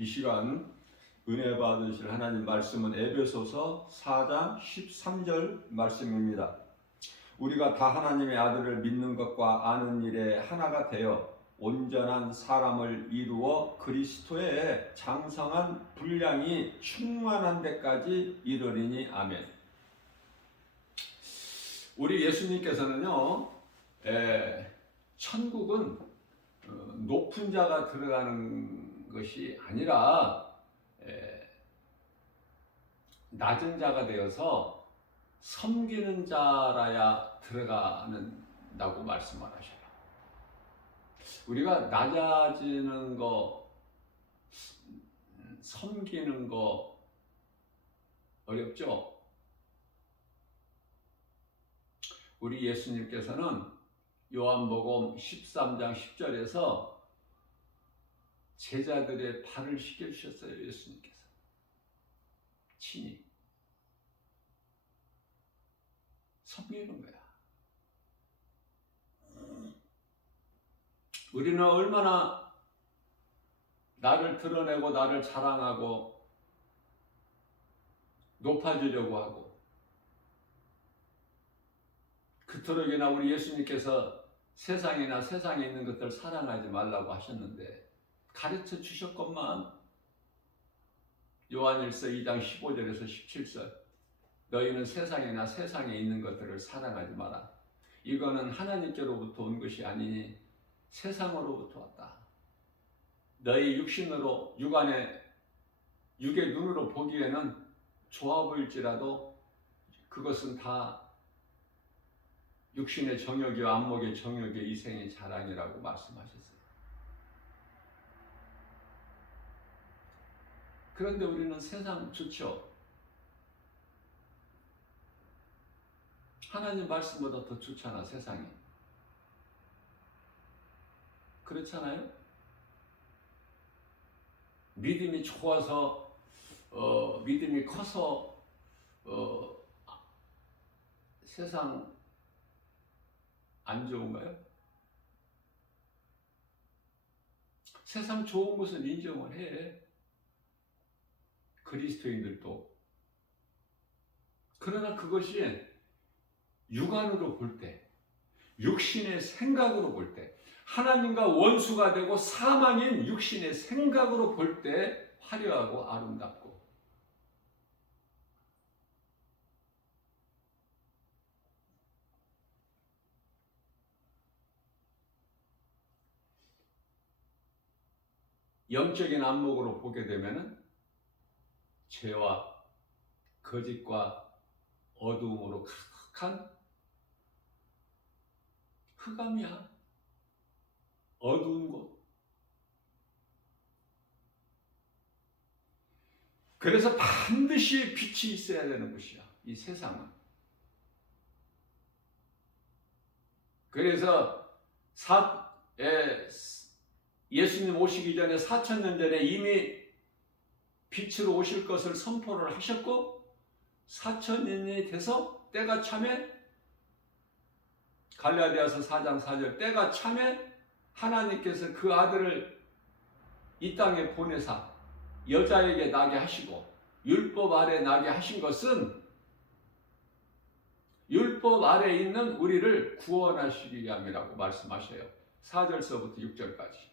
이 시간 은혜 받으실 하나님 말씀은 에베소서 4장 13절 말씀입니다. 우리가 다 하나님의 아들을 믿는 것과 아는 일에 하나가 되어 온전한 사람을 이루어 그리스도의 장성한 분량이 충만한 데까지 이르리니 아멘. 우리 예수님께서는요, 천국은 높은 자가 들어가는 것이 아니라 낮은 자가 되어서 섬기는 자라야 들어가는다고 말씀을 하셔요. 우리가 낮아지는 거, 섬기는 거 어렵죠? 우리 예수님께서는 요한복음 13장 10절에서 제자들의 발을 씻겨주셨어요. 예수님께서 친히 섬기는 거야. 우리는 얼마나 나를 드러내고 나를 자랑하고 높아지려고 하고, 그토록이나 우리 예수님께서 세상이나 세상에 있는 것들 사랑하지 말라고 하셨는데 가르쳐 주셨건만 요한일서 2장 15절에서 17절 너희는 세상이나 세상에 있는 것들을 사랑하지 마라. 이거는 하나님께로부터 온 것이 아니니 세상으로부터 왔다. 너희 육신으로 육의 눈으로 보기에는 좋아 보일지라도 그것은 다 육신의 정욕이와 안목의 정욕의 이생의 자랑이라고 말씀하셨어요. 그런데 우리는 세상 좋죠. 하나님 말씀보다 더 좋잖아, 세상이. 그렇잖아요? 믿음이 좋아서, 믿음이 커서, 세상 안 좋은가요? 세상 좋은 것은 인정을 해. 그리스도인들도. 그러나 그것이 육안으로 볼 때, 육신의 생각으로 볼 때, 하나님과 원수가 되고 사망인 육신의 생각으로 볼 때 화려하고 아름답고, 영적인 안목으로 보게 되면은 죄와 거짓과 어두움으로 가득한 흑암이야. 어두운 곳. 그래서 반드시 빛이 있어야 되는 것이야, 이 세상은. 그래서 예수님 오시기 전에 4000년 전에 이미 빛으로 오실 것을 선포를 하셨고, 4000년이 돼서 때가 차면, 갈라디아서 4장 4절, 때가 차면 하나님께서 그 아들을 이 땅에 보내사 여자에게 나게 하시고 율법 아래 나게 하신 것은 율법 아래 있는 우리를 구원하시기 위함이라고 말씀하셔요. 4절서부터 6절까지.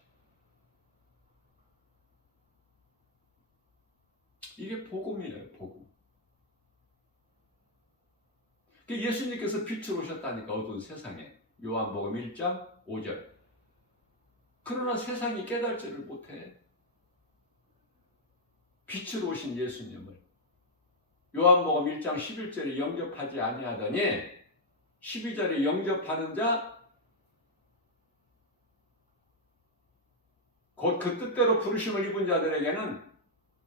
이게 복음이에요, 복음. 예수님께서 빛으로 오셨다니까, 어두운 세상에. 요한복음 1장 5절. 그러나 세상이 깨달지를 못해. 빛으로 오신 예수님을. 요한복음 1장 11절에 영접하지 아니하더니 12절에 영접하는 자, 곧 그 뜻대로 부르심을 입은 자들에게는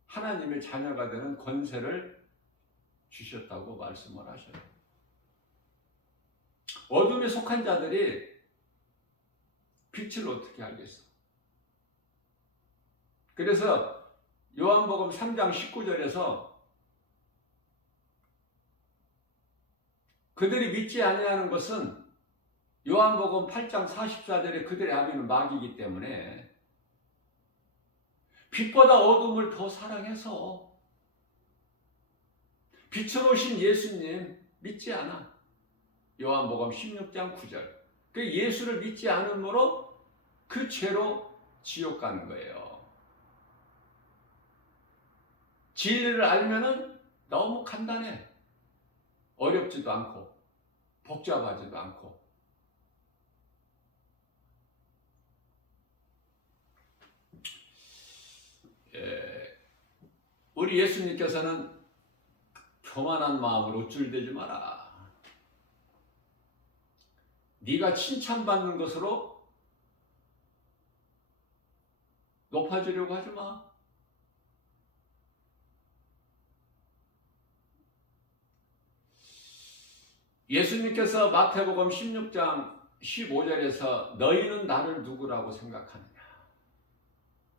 하나님의 자녀가 되는 권세를 주셨다고 말씀을 하셔요. 어둠에 속한 자들이 빛을 어떻게 알겠어? 그래서 요한복음 3장 19절에서 그들이 믿지 아니하는 것은 요한복음 8장 44절에 그들의 아비는 마귀이기 때문에 빛보다 어둠을 더 사랑해서 빛으로 오신 예수님 믿지 않아. 요한복음 16장 9절. 그 예수를 믿지 않으므로 그 죄로 지옥 가는 거예요. 진리를 알면은 너무 간단해. 어렵지도 않고 복잡하지도 않고. 우리 예수님께서는 교만한 마음으로 우쭐대지 마라. 네가 칭찬받는 것으로 높아지려고 하지 마. 예수님께서 마태복음 16장 15절에서 너희는 나를 누구라고 생각하느냐.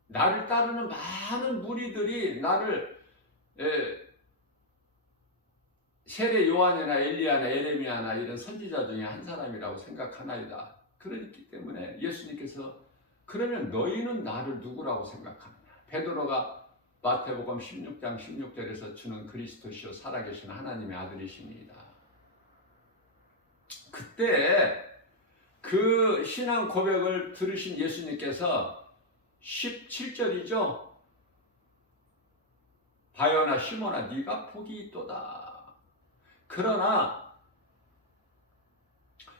나를 따르는 많은 무리들이 나를 세례 요한이나 엘리야나 에레미야나 이런 선지자 중에 한 사람이라고 생각하나이다. 그렇기 때문에 예수님께서 그러면 너희는 나를 누구라고 생각하느냐. 베드로가 마태복음 16장 16절에서 주는 그리스도시요 살아계신 하나님의 아들이십니다. 그때 그 신앙 고백을 들으신 예수님께서 17절이죠. 바요나 시몬아 네가 복이 있도다. 그러나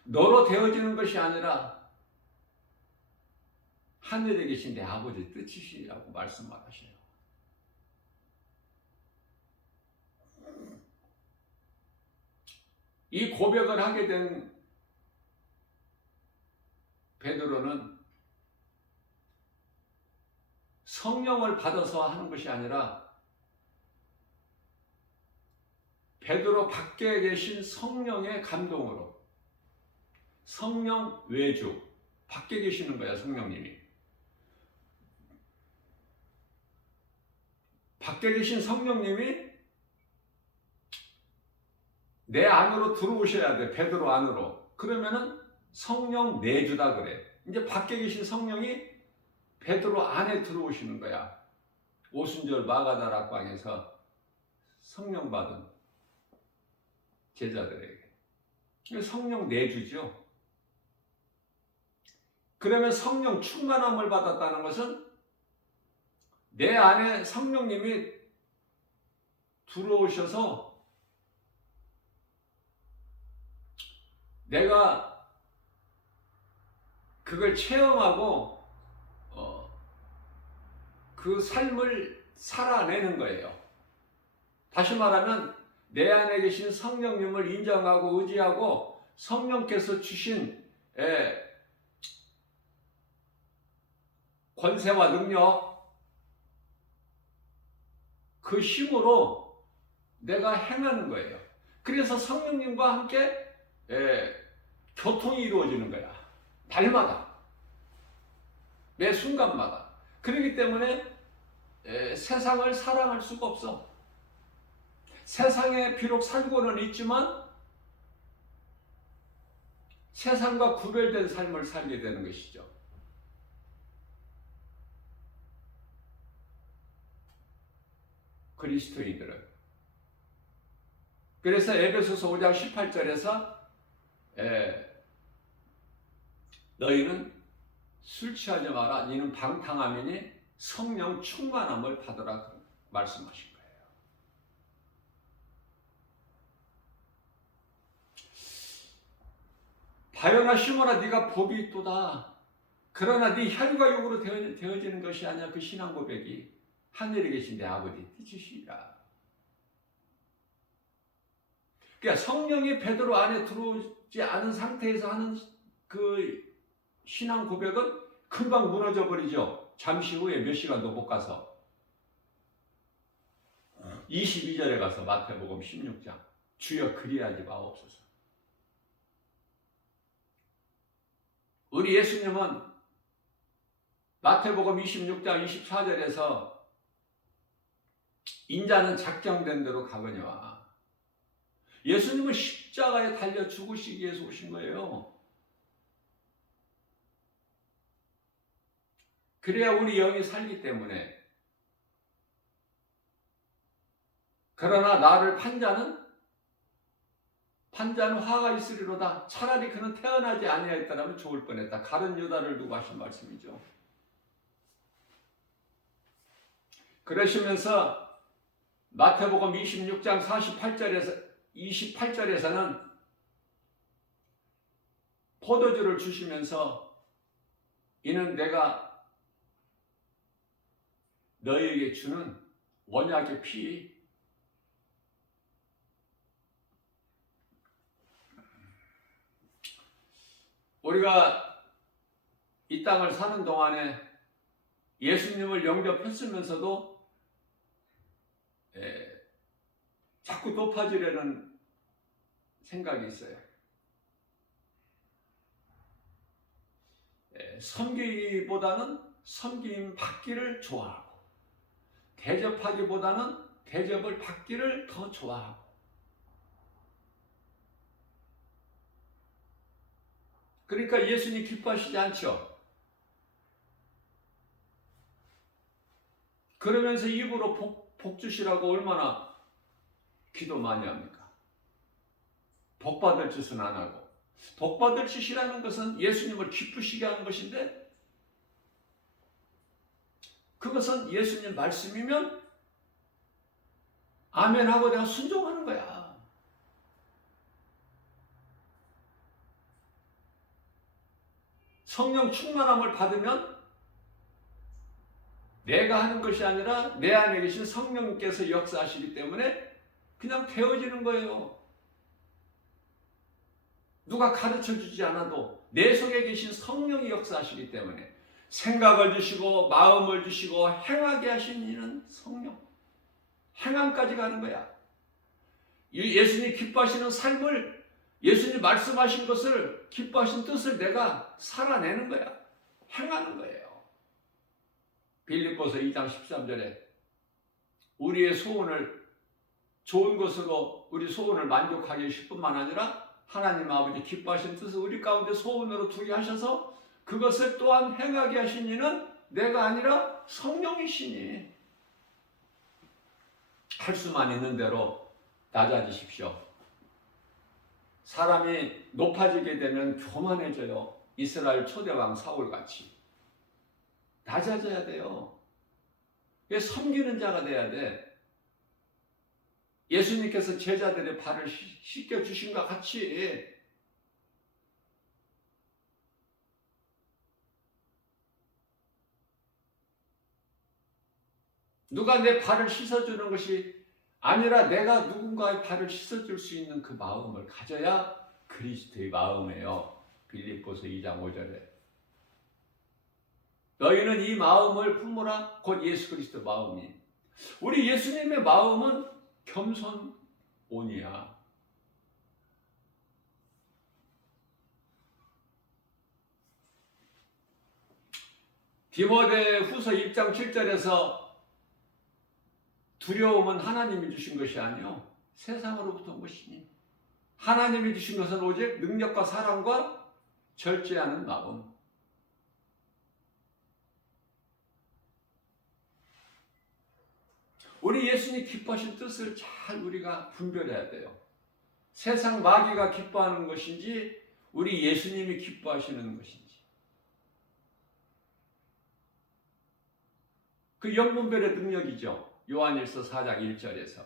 너로 되어지는 것이 아니라 하늘에 계신 내 아버지 뜻이시라고 말씀하셔요. 이 고백을 하게 된 베드로는 성령을 받아서 하는 것이 아니라 베드로 밖에 계신 성령의 감동으로, 성령 외주, 밖에 계시는 거야. 성령님이 밖에 계신 성령님이 내 안으로 들어오셔야 돼. 베드로 안으로. 그러면은 성령 내주다 그래. 이제 밖에 계신 성령이 베드로 안에 들어오시는 거야. 오순절 마가다락 방에서 성령 받은 제자들에게. 성령 내주죠. 그러면 성령 충만함을 받았다는 것은 내 안에 성령님이 들어오셔서 내가 그걸 체험하고 그 삶을 살아내는 거예요. 다시 말하면 내 안에 계신 성령님을 인정하고 의지하고 성령께서 주신 권세와 능력, 그 힘으로 내가 행하는 거예요. 그래서 성령님과 함께 교통이 이루어지는 거야. 날마다, 매 순간마다. 그렇기 때문에 세상을 사랑할 수가 없어. 세상에 비록 살고는 있지만 세상과 구별된 삶을 살게 되는 것이죠. 그리스도인들은. 그래서 에베소서 5장 18절에서 너희는 술 취하지 마라. 너희는 방탕하매니 성령 충만함을 받으라 말씀하신 거예요. 바요나 시몬아 네가 복이 있도다. 그러나 네 혈과 육으로 되어지는 것이 아니야. 그 신앙 고백이 하늘에 계신 내 아버지 뜻이시라. 그러니까 성령이 베드로 안에 들어오지 않은 상태에서 하는 그 신앙 고백은 금방 무너져 버리죠. 잠시 후에 몇 시간도 못 가서 22절에 가서 마태복음 16장 주여 그리하지 마옵소서. 우리 예수님은 마태복음 26장 24절에서 인자는 작정된 대로 가거니와. 예수님은 십자가에 달려 죽으시기 위해서 오신 거예요. 그래야 우리 영이 살기 때문에 그러나 나를 판자는 화가 있으리로다. 차라리 그는 태어나지 아니하였다라면 좋을 뻔했다. 가룟 유다를 두고 하신 말씀이죠. 그러시면서 마태복음 26장 28절에서는 포도주를 주시면서 이는 내가 너희에게 주는 언약의 피, 우리가 이 땅을 사는 동안에 예수님을 영접했으면서도 자꾸 높아지려는 생각이 있어요. 섬기기보다는 섬김 받기를 좋아하고, 대접하기보다는 대접을 받기를 더 좋아하고, 그러니까 예수님 기뻐하시지 않죠. 그러면서 입으로 복 주시라고 얼마나 기도 많이 합니까? 복 받을 짓은 안 하고, 복 받을 짓이라는 것은 예수님을 기쁘시게 하는 것인데, 그것은 예수님 말씀이면 아멘 하고 내가 순종하는 거야. 성령 충만함을 받으면 내가 하는 것이 아니라 내 안에 계신 성령께서 역사하시기 때문에 그냥 되어지는 거예요. 누가 가르쳐 주지 않아도 내 속에 계신 성령이 역사하시기 때문에 생각을 주시고 마음을 주시고 행하게 하신 이는 성령. 행함까지 가는 거야. 예수님 기뻐하시는 삶을, 예수님 말씀하신 것을, 기뻐하신 뜻을 내가 살아내는 거야. 행하는 거예요. 빌립보서 2장 13절에 우리의 소원을, 좋은 것으로 우리 소원을 만족하기 하실 뿐만 아니라 하나님 아버지 기뻐하신 뜻을 우리 가운데 소원으로 두게 하셔서 그것을 또한 행하게 하신 이는 내가 아니라 성령이시니 할 수만 있는 대로 낮아지십시오. 사람이 높아지게 되면 교만해져요. 이스라엘 초대왕 사울같이 낮아져야 돼요. 섬기는 자가 돼야 돼. 예수님께서 제자들의 발을 씻겨주신 것 같이 누가 내 발을 씻어주는 것이 아니라 내가 누군가의 발을 씻어줄 수 있는 그 마음을 가져야 그리스도의 마음이에요. 빌립보서 2장 5절에 너희는 이 마음을 품으라. 곧 예수 그리스도 마음이. 우리 예수님의 마음은 겸손온이야. 디모데후서 1장 7절에서 두려움은 하나님이 주신 것이 아니요 세상으로부터 온 것이니 하나님이 주신 것은 오직 능력과 사랑과 절제하는 마음. 우리 예수님 기뻐하신 뜻을 잘 우리가 분별해야 돼요. 세상 마귀가 기뻐하는 것인지 우리 예수님이 기뻐하시는 것인지. 그 영분별의 능력이죠. 요한일서 4장 1절에서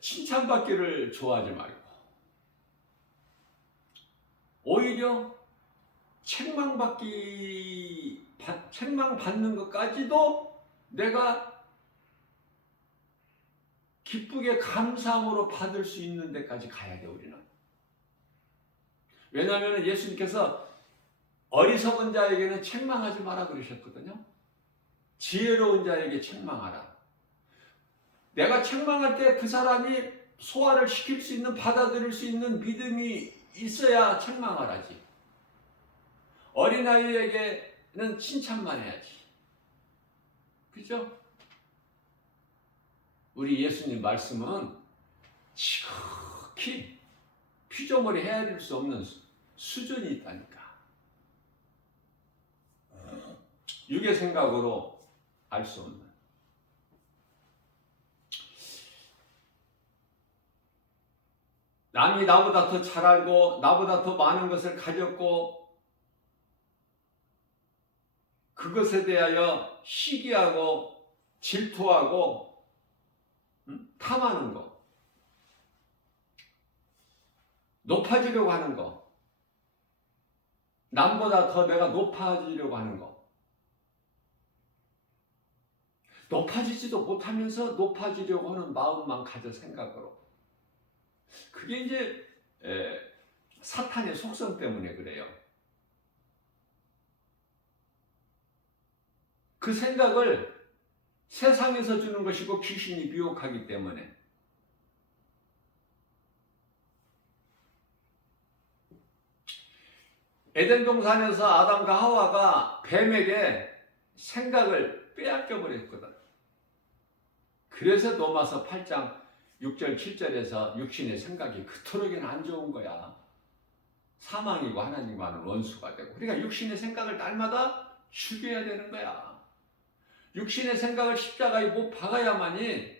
칭찬받기를 좋아하지 말고 오히려 책망받는 것까지도 내가 기쁘게 감사함으로 받을 수 있는 데까지 가야 돼. 우리는. 왜냐하면 예수님께서 어리석은 자에게는 책망하지 마라 그러셨거든요. 지혜로운 자에게 책망하라. 내가 책망할 때 그 사람이 소화를 시킬 수 있는, 받아들일 수 있는 믿음이 있어야 책망하라지. 어린아이에게는 칭찬만 해야지. 그죠? 우리 예수님 말씀은 지극히 피조물이 헤아릴 수 없는 수준이 있다니까. 육의 생각으로 알 수 없는. 남이 나보다 더 잘 알고 나보다 더 많은 것을 가졌고 그것에 대하여 시기하고 질투하고 탐하는 거, 높아지려고 하는 거, 남보다 더 내가 높아지려고 하는 거, 높아지지도 못하면서 높아지려고 하는 마음만 가져 생각으로. 그게 이제 사탄의 속성 때문에 그래요. 그 생각을 세상에서 주는 것이고 귀신이 미혹하기 때문에. 에덴 동산에서 아담과 하와가 뱀에게 생각을 빼앗겨 버렸거든. 그래서 로마서 8장 6절 7절에서 육신의 생각이 그토록이나 안 좋은 거야. 사망이고 하나님과는 원수가 되고. 그러니까 육신의 생각을 날마다 죽여야 되는 거야. 육신의 생각을 십자가에 못 박아야만이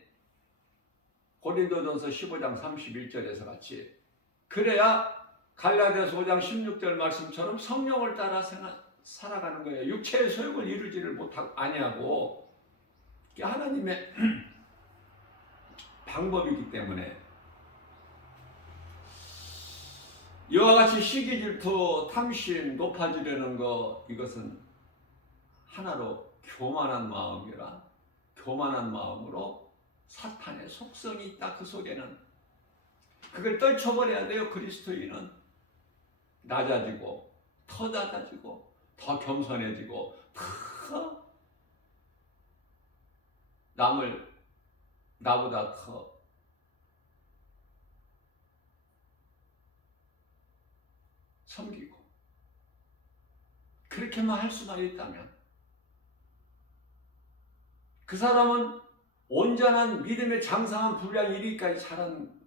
고린도전서 15장 31절에서 같이, 그래야 갈라디아서 5장 16절 말씀처럼 성령을 따라 살아가는 거예요. 육체의 소욕을 이루지를 아니하고. 이게 하나님의 방법이기 때문에. 이와 같이 시기, 질투, 탐심, 높아지려는 거, 이것은 하나로 교만한 마음이라, 교만한 마음으로 사탄의 속성이 있다. 그 속에는 그걸 떨쳐버려야 돼요. 그리스도인은 낮아지고 더 낮아지고 더 겸손해지고 더 남을 나보다 더 섬기고, 그렇게만 할 수만 있다면 그 사람은 온전한 믿음의 장성한 분량이 이르기까지 자란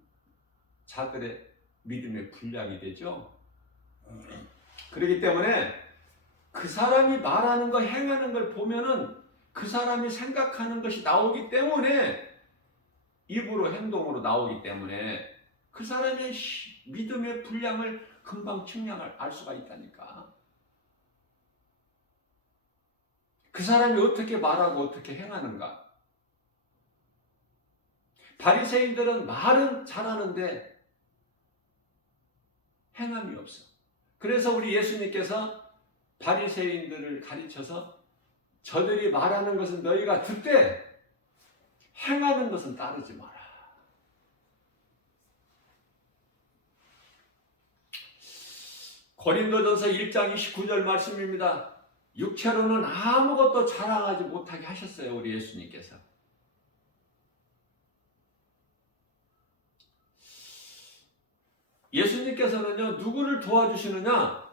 자들의 믿음의 분량이 되죠. 그렇기 때문에 그 사람이 말하는 거, 행하는 걸 보면은 그 사람이 생각하는 것이 나오기 때문에, 입으로 행동으로 나오기 때문에 그 사람의 믿음의 분량을 금방 측량을 알 수가 있다니까. 그 사람이 어떻게 말하고 어떻게 행하는가. 바리새인들은 말은 잘하는데 행함이 없어. 그래서 우리 예수님께서 바리새인들을 가르쳐서 저들이 말하는 것은 너희가 듣되 행하는 것은 따르지 마라. 고린도전서 1장 29절 말씀입니다. 육체로는 아무것도 자랑하지 못하게 하셨어요. 우리 예수님께서. 예수님께서는요, 누구를 도와주시느냐?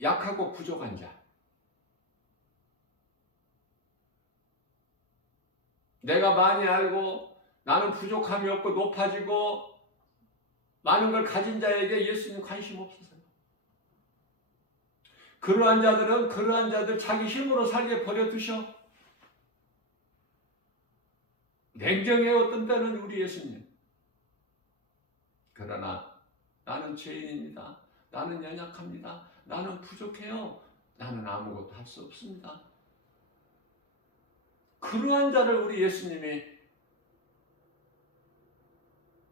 약하고 부족한 자. 내가 많이 알고 나는 부족함이 없고 높아지고 많은 걸 가진 자에게 예수님 관심 없으세요. 그러한 자들은 그러한 자들 자기 힘으로 살게 버려두셔. 냉정해요. 어떤 때는 우리 예수님. 그러나 나는 죄인입니다. 나는 연약합니다. 나는 부족해요. 나는 아무것도 할 수 없습니다. 그러한 자를 우리 예수님이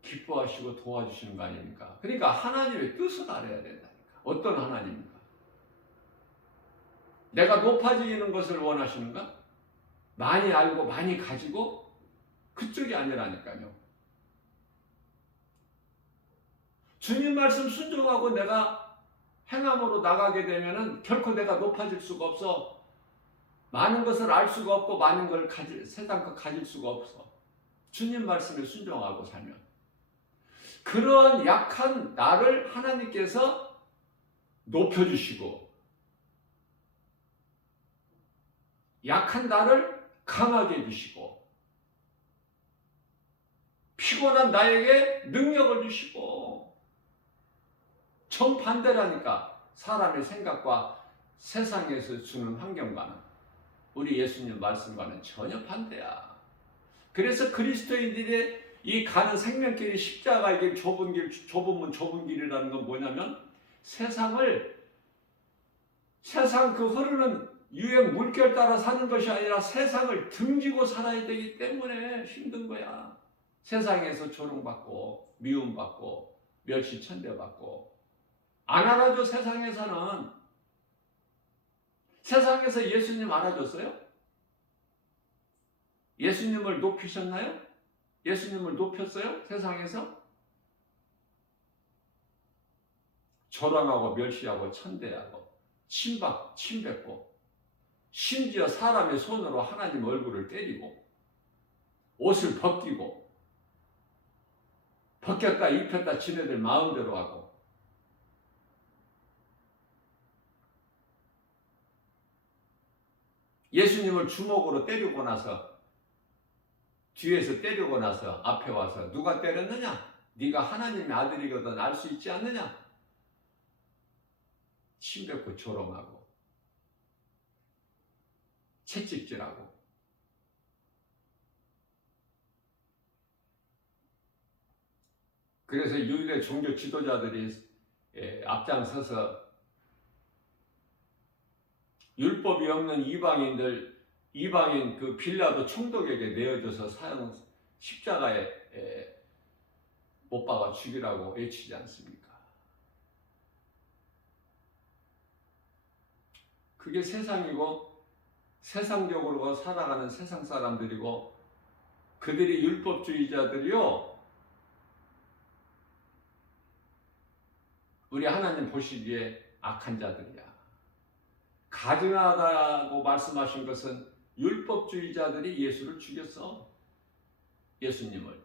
기뻐하시고 도와주시는 거 아닙니까? 그러니까 하나님의 뜻을 알아야 된다니까. 어떤 하나님입니까? 내가 높아지는 것을 원하시는가? 많이 알고 많이 가지고? 그쪽이 아니라니까요. 주님 말씀 순종하고 내가 행함으로 나가게 되면은 결코 내가 높아질 수가 없어. 많은 것을 알 수가 없고 많은 걸 세상 것 가질 수가 없어. 주님 말씀에 순종하고 살면. 그러한 약한 나를 하나님께서 높여주시고 약한 나를 강하게 해주시고 피곤한 나에게 능력을 주시고, 정반대라니까. 사람의 생각과 세상에서 주는 환경과는. 우리 예수님 말씀과는 전혀 반대야. 그래서 그리스도인들의 이 가는 생명길이 십자가 길 좁은 길, 좁은 문, 좁은 길이라는 건 뭐냐면 세상 그 흐르는 유행 물결 따라 사는 것이 아니라 세상을 등지고 살아야 되기 때문에 힘든 거야. 세상에서 조롱받고 미움받고 멸시천대받고 안 알아줘. 세상에서 예수님 알아줬어요? 예수님을 높이셨나요? 예수님을 높였어요? 세상에서? 조롱하고 멸시하고 천대하고 침뱉고 심지어 사람의 손으로 하나님 얼굴을 때리고 옷을 벗기고 벗겼다 입혔다 지네들 마음대로 하고 예수님을 주먹으로 때리고 나서 뒤에서 때리고 나서 앞에 와서 누가 때렸느냐? 네가 하나님의 아들이거든 알 수 있지 않느냐? 침뱉고 조롱하고 채찍질하고 그래서 유일의 종교 지도자들이 앞장서서 율법이 없는 이방인 그 빌라도 총독에게 내어줘서 십자가에 못 박아 죽이라고 외치지 않습니까? 그게 세상이고 세상적으로 살아가는 세상 사람들이고 그들이 율법주의자들이요. 우리 하나님 보시기에 악한 자들이야. 가증하다고 말씀하신 것은 율법주의자들이 예수를 죽였어. 예수님을.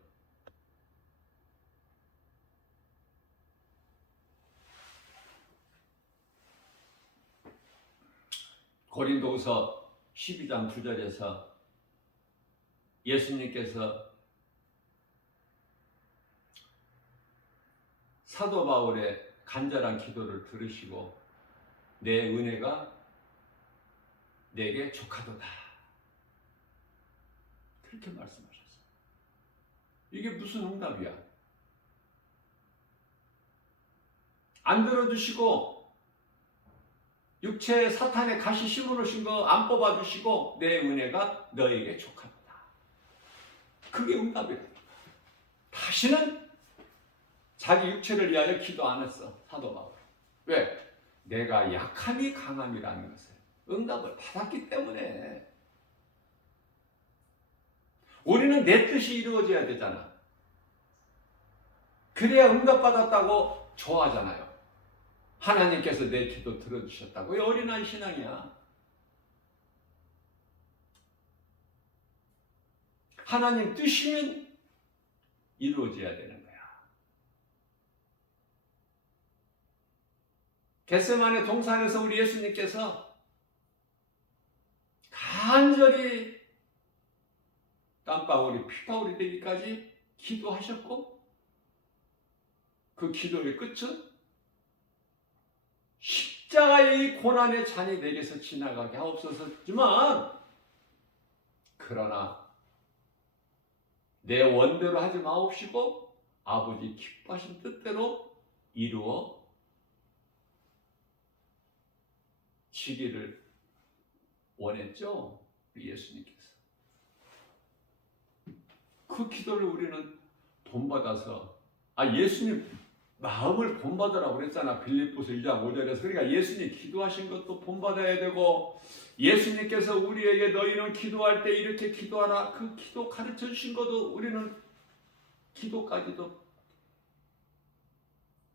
고린도후서 12장 9절에서 예수님께서 사도 바울의 간절한 기도를 들으시고 내 은혜가 내게 족하도다. 그렇게 말씀하셨어요. 이게 무슨 응답이야? 안 들어주시고 육체에 사탄의 가시 심어놓으신 거 안 뽑아주시고 내 은혜가 너에게 족하도다. 그게 응답이야. 다시는 자기 육체를 위하여 기도 안 했어. 사도 바울. 왜? 내가 약함이 강함이라는 것을 응답을 받았기 때문에. 우리는 내 뜻이 이루어져야 되잖아. 그래야 응답받았다고 좋아하잖아요. 하나님께서 내 기도 들어주셨다고. 이 어린아이 신앙이야. 하나님 뜻이면 이루어져야 되는 거야. 겟세마네 동산에서 우리 예수님께서 간절히 땀방울이 피방울이 되기까지 기도하셨고 그 기도의 끝은 십자가의 고난의 잔이 내게서 지나가게 하옵소서지만 그러나 내 원대로 하지 마옵시고 아버지 기뻐하신 뜻대로 이루어 지기를 원했죠. 우리 예수님께서. 그 기도를 우리는 본받아서 예수님 마음을 본받으라고 그랬잖아. 빌립보서 1장 5절에서. 그러니까 예수님 기도하신 것도 본받아야 되고 예수님께서 우리에게 너희는 기도할 때 이렇게 기도하라. 그 기도 가르쳐 주신 것도 우리는 기도까지도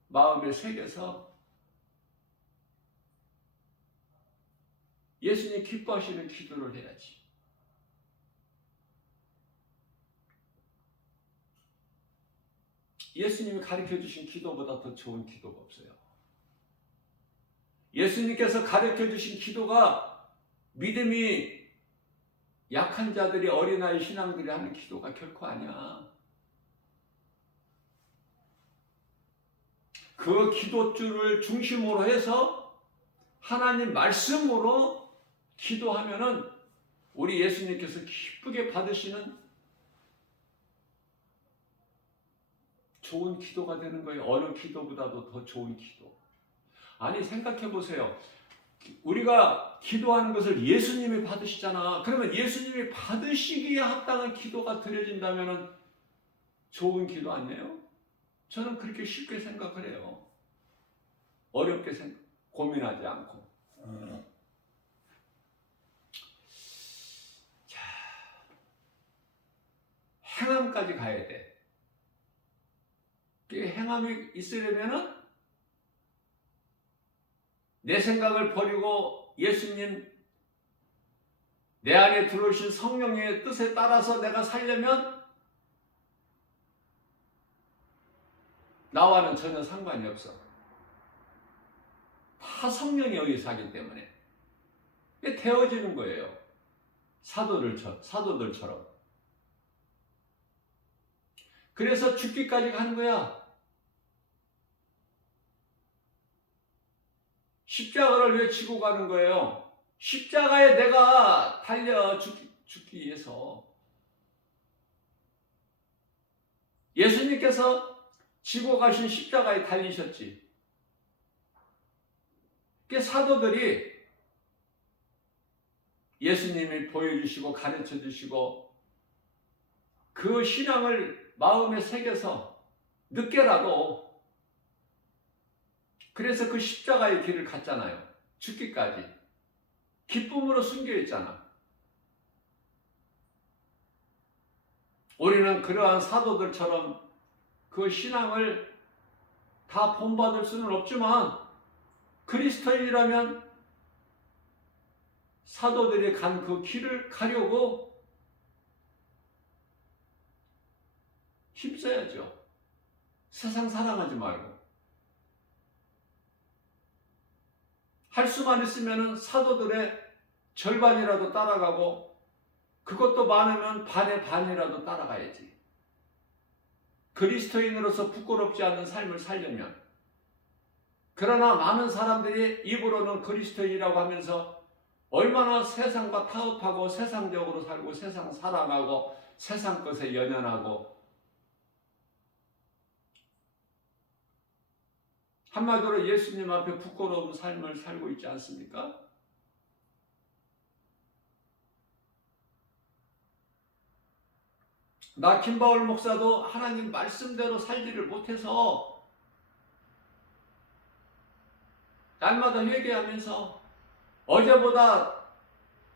마음에 새겨서 예수님 기뻐하시는 기도를 해야지. 예수님이 가르쳐 주신 기도보다 더 좋은 기도가 없어요. 예수님께서 가르쳐 주신 기도가 믿음이 약한 자들이 어린아이 신앙들이 하는 기도가 결코 아니야. 그 기도줄을 중심으로 해서 하나님 말씀으로 기도하면은 우리 예수님께서 기쁘게 받으시는 좋은 기도가 되는 거예요. 어느 기도보다도 더 좋은 기도. 아니 생각해 보세요. 우리가 기도하는 것을 예수님이 받으시잖아. 그러면 예수님이 받으시기에 합당한 기도가 드려진다면 좋은 기도 아니에요? 저는 그렇게 쉽게 생각을 해요. 어렵게 고민하지 않고. 자, 행함까지 가야 돼. 그 행함이 있으려면은 내 생각을 버리고 예수님 내 안에 들어오신 성령의 뜻에 따라서 내가 살려면 나와는 전혀 상관이 없어. 다 성령에 의해서 하기 때문에 되어지는 거예요. 사도들처럼. 그래서 죽기까지 가는 거야. 십자가를 왜 지고 가는 거예요? 십자가에 내가 달려 죽기 위해서. 예수님께서 지고 가신 십자가에 달리셨지. 그 사도들이 예수님이 보여주시고 가르쳐 주시고 그 신앙을 마음에 새겨서 늦게라도 그래서 그 십자가의 길을 갔잖아요. 죽기까지. 기쁨으로 순교했잖아. 우리는 그러한 사도들처럼 그 신앙을 다 본받을 수는 없지만 그리스도인이라면 사도들이 간 그 길을 가려고 힘써야죠. 세상 사랑하지 말고. 할 수만 있으면 사도들의 절반이라도 따라가고 그것도 많으면 반의 반이라도 따라가야지. 그리스도인으로서 부끄럽지 않는 삶을 살려면. 그러나 많은 사람들이 입으로는 그리스도인이라고 하면서 얼마나 세상과 타협하고 세상적으로 살고 세상 사랑하고 세상 것에 연연하고 한마디로 예수님 앞에 부끄러운 삶을 살고 있지 않습니까? 나 김바울 목사도 하나님 말씀대로 살지를 못해서 날마다 회개하면서 어제보다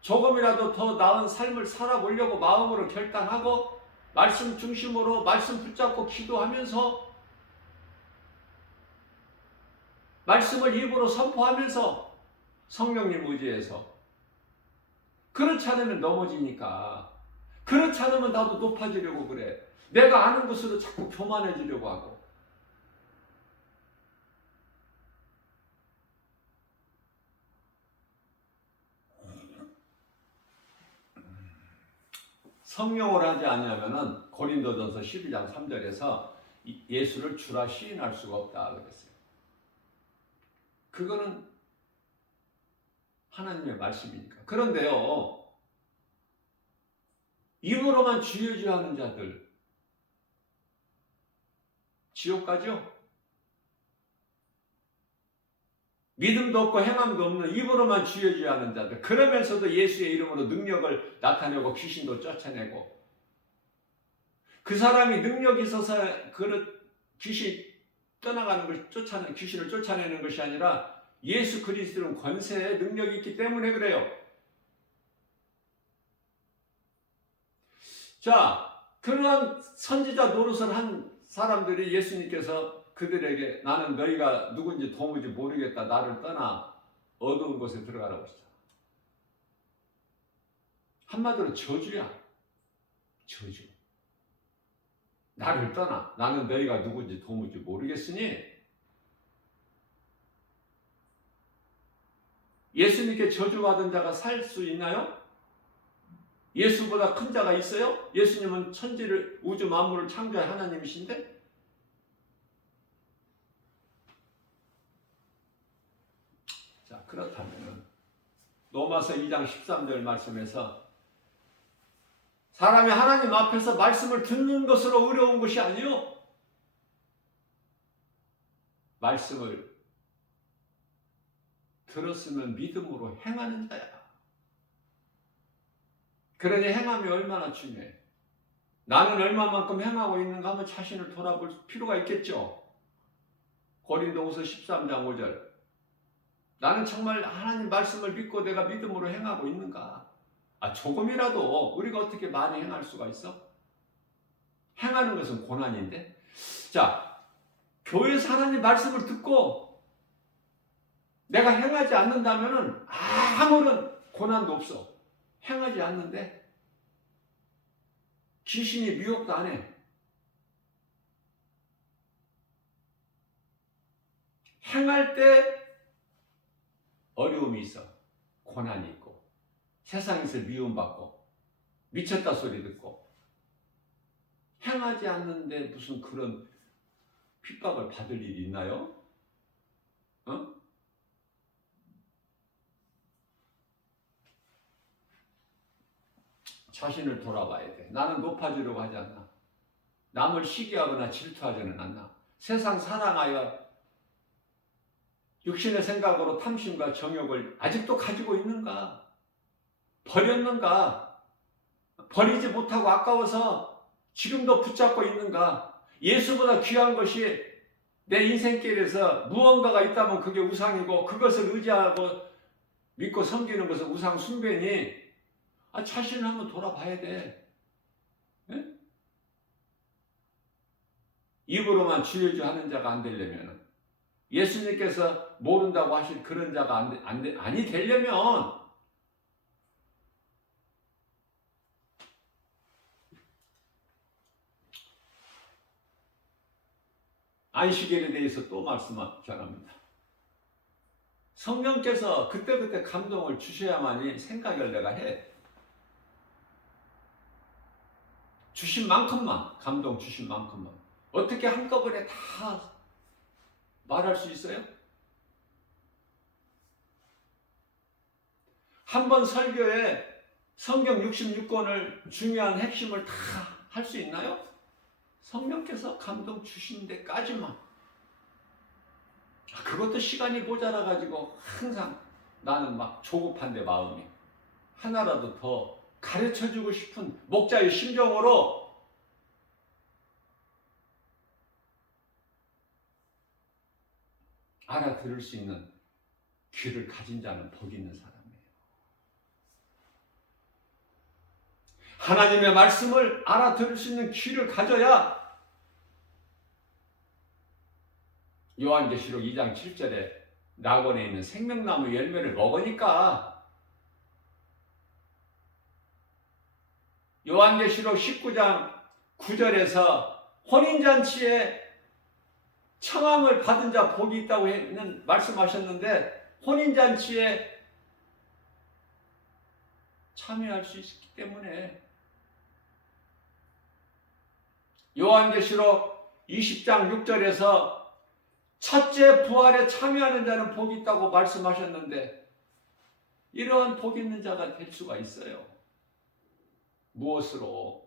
조금이라도 더 나은 삶을 살아보려고 마음으로 결단하고 말씀 중심으로 말씀 붙잡고 기도하면서 말씀을 입으로 선포하면서 성령님 의지해서 그렇지 않으면 넘어지니까 그렇지 않으면 나도 높아지려고 그래. 내가 아는 것으로 자꾸 교만해지려고 하고 성령을 하지 아니하면은 고린도전서 12장 3절에서 예수를 주라 시인할 수가 없다 그랬어요. 그거는 하나님의 말씀이니까. 그런데요, 입으로만 주여주하는 자들 지옥 가죠? 믿음도 없고 행함도 없는 입으로만 주여주하는 자들, 그러면서도 예수의 이름으로 능력을 나타내고 귀신도 쫓아내고, 그 사람이 능력이 있어서 귀신 떠나가는 걸 귀신을 쫓아내는 것이 아니라 예수 그리스도는 권세에 능력이 있기 때문에 그래요. 자, 그러한 선지자 노릇을 한 사람들이 예수님께서 그들에게 나는 너희가 누군지 도무지 모르겠다. 나를 떠나 어두운 곳에 들어가라고 하시잖아. 한마디로 저주야. 저주. 나를 떠나. 나는 너희가 누군지 도무지 모르겠으니 예수님께 저주받은 자가 살 수 있나요? 예수보다 큰 자가 있어요? 예수님은 천지를 우주 만물을 창조한 하나님이신데? 자, 그렇다면 로마서 2장 13절 말씀에서 사람이 하나님 앞에서 말씀을 듣는 것으로 어려운 것이 아니요. 말씀을 들었으면 믿음으로 행하는 자야. 그러니 행함이 얼마나 중요해. 나는 얼마만큼 행하고 있는가 하면 자신을 돌아볼 필요가 있겠죠. 고린도후서 13장 5절. 나는 정말 하나님 말씀을 믿고 내가 믿음으로 행하고 있는가? 조금이라도 우리가 어떻게 많이 행할 수가 있어? 행하는 것은 고난인데. 자, 교회에서 하나님 말씀을 듣고 내가 행하지 않는다면은 아무런 고난도 없어. 행하지 않는데 귀신이 미혹도 안 해. 행할 때 어려움이 있어. 고난이 있고 세상에서 미움받고 미쳤다 소리 듣고 행하지 않는데 무슨 그런 핍박을 받을 일이 있나요? 자신을 돌아봐야 돼. 나는 높아지려고 하지 않나. 남을 시기하거나 질투하지는 않나. 세상 사랑하여 육신의 생각으로 탐심과 정욕을 아직도 가지고 있는가? 버렸는가? 버리지 못하고 아까워서 지금도 붙잡고 있는가? 예수보다 귀한 것이 내 인생길에서 무언가가 있다면 그게 우상이고 그것을 의지하고 믿고 섬기는 것은 우상 숭배니 자신을 한번 돌아봐야 돼. 네? 입으로만 주여주 하는 자가 안 되려면 예수님께서 모른다고 하실 그런 자가 아니 되려면 안식일에 대해서 또 말씀 전합니다. 성령께서 그때그때 감동을 주셔야만이 생각을 내가 해. 주신 만큼만, 감동 주신 만큼만. 어떻게 한꺼번에 다 말할 수 있어요? 한 번 설교에 성경 66권을 중요한 핵심을 다 할 수 있나요? 성령께서 감동 주신 데까지만. 그것도 시간이 모자라가지고 항상 나는 막 조급한데 마음이. 하나라도 더 가르쳐주고 싶은 목자의 심정으로 알아들을 수 있는 귀를 가진 자는 복 있는 사람이에요. 하나님의 말씀을 알아들을 수 있는 귀를 가져야 요한계시록 2장 7절에 낙원에 있는 생명나무 열매를 먹으니까 요한계시록 19장 9절에서 혼인잔치에 청함을 받은 자 복이 있다고 말씀하셨는데 혼인잔치에 참여할 수 있기 때문에 요한계시록 20장 6절에서 첫째 부활에 참여하는 자는 복이 있다고 말씀하셨는데 이러한 복 있는 자가 될 수가 있어요. 무엇으로?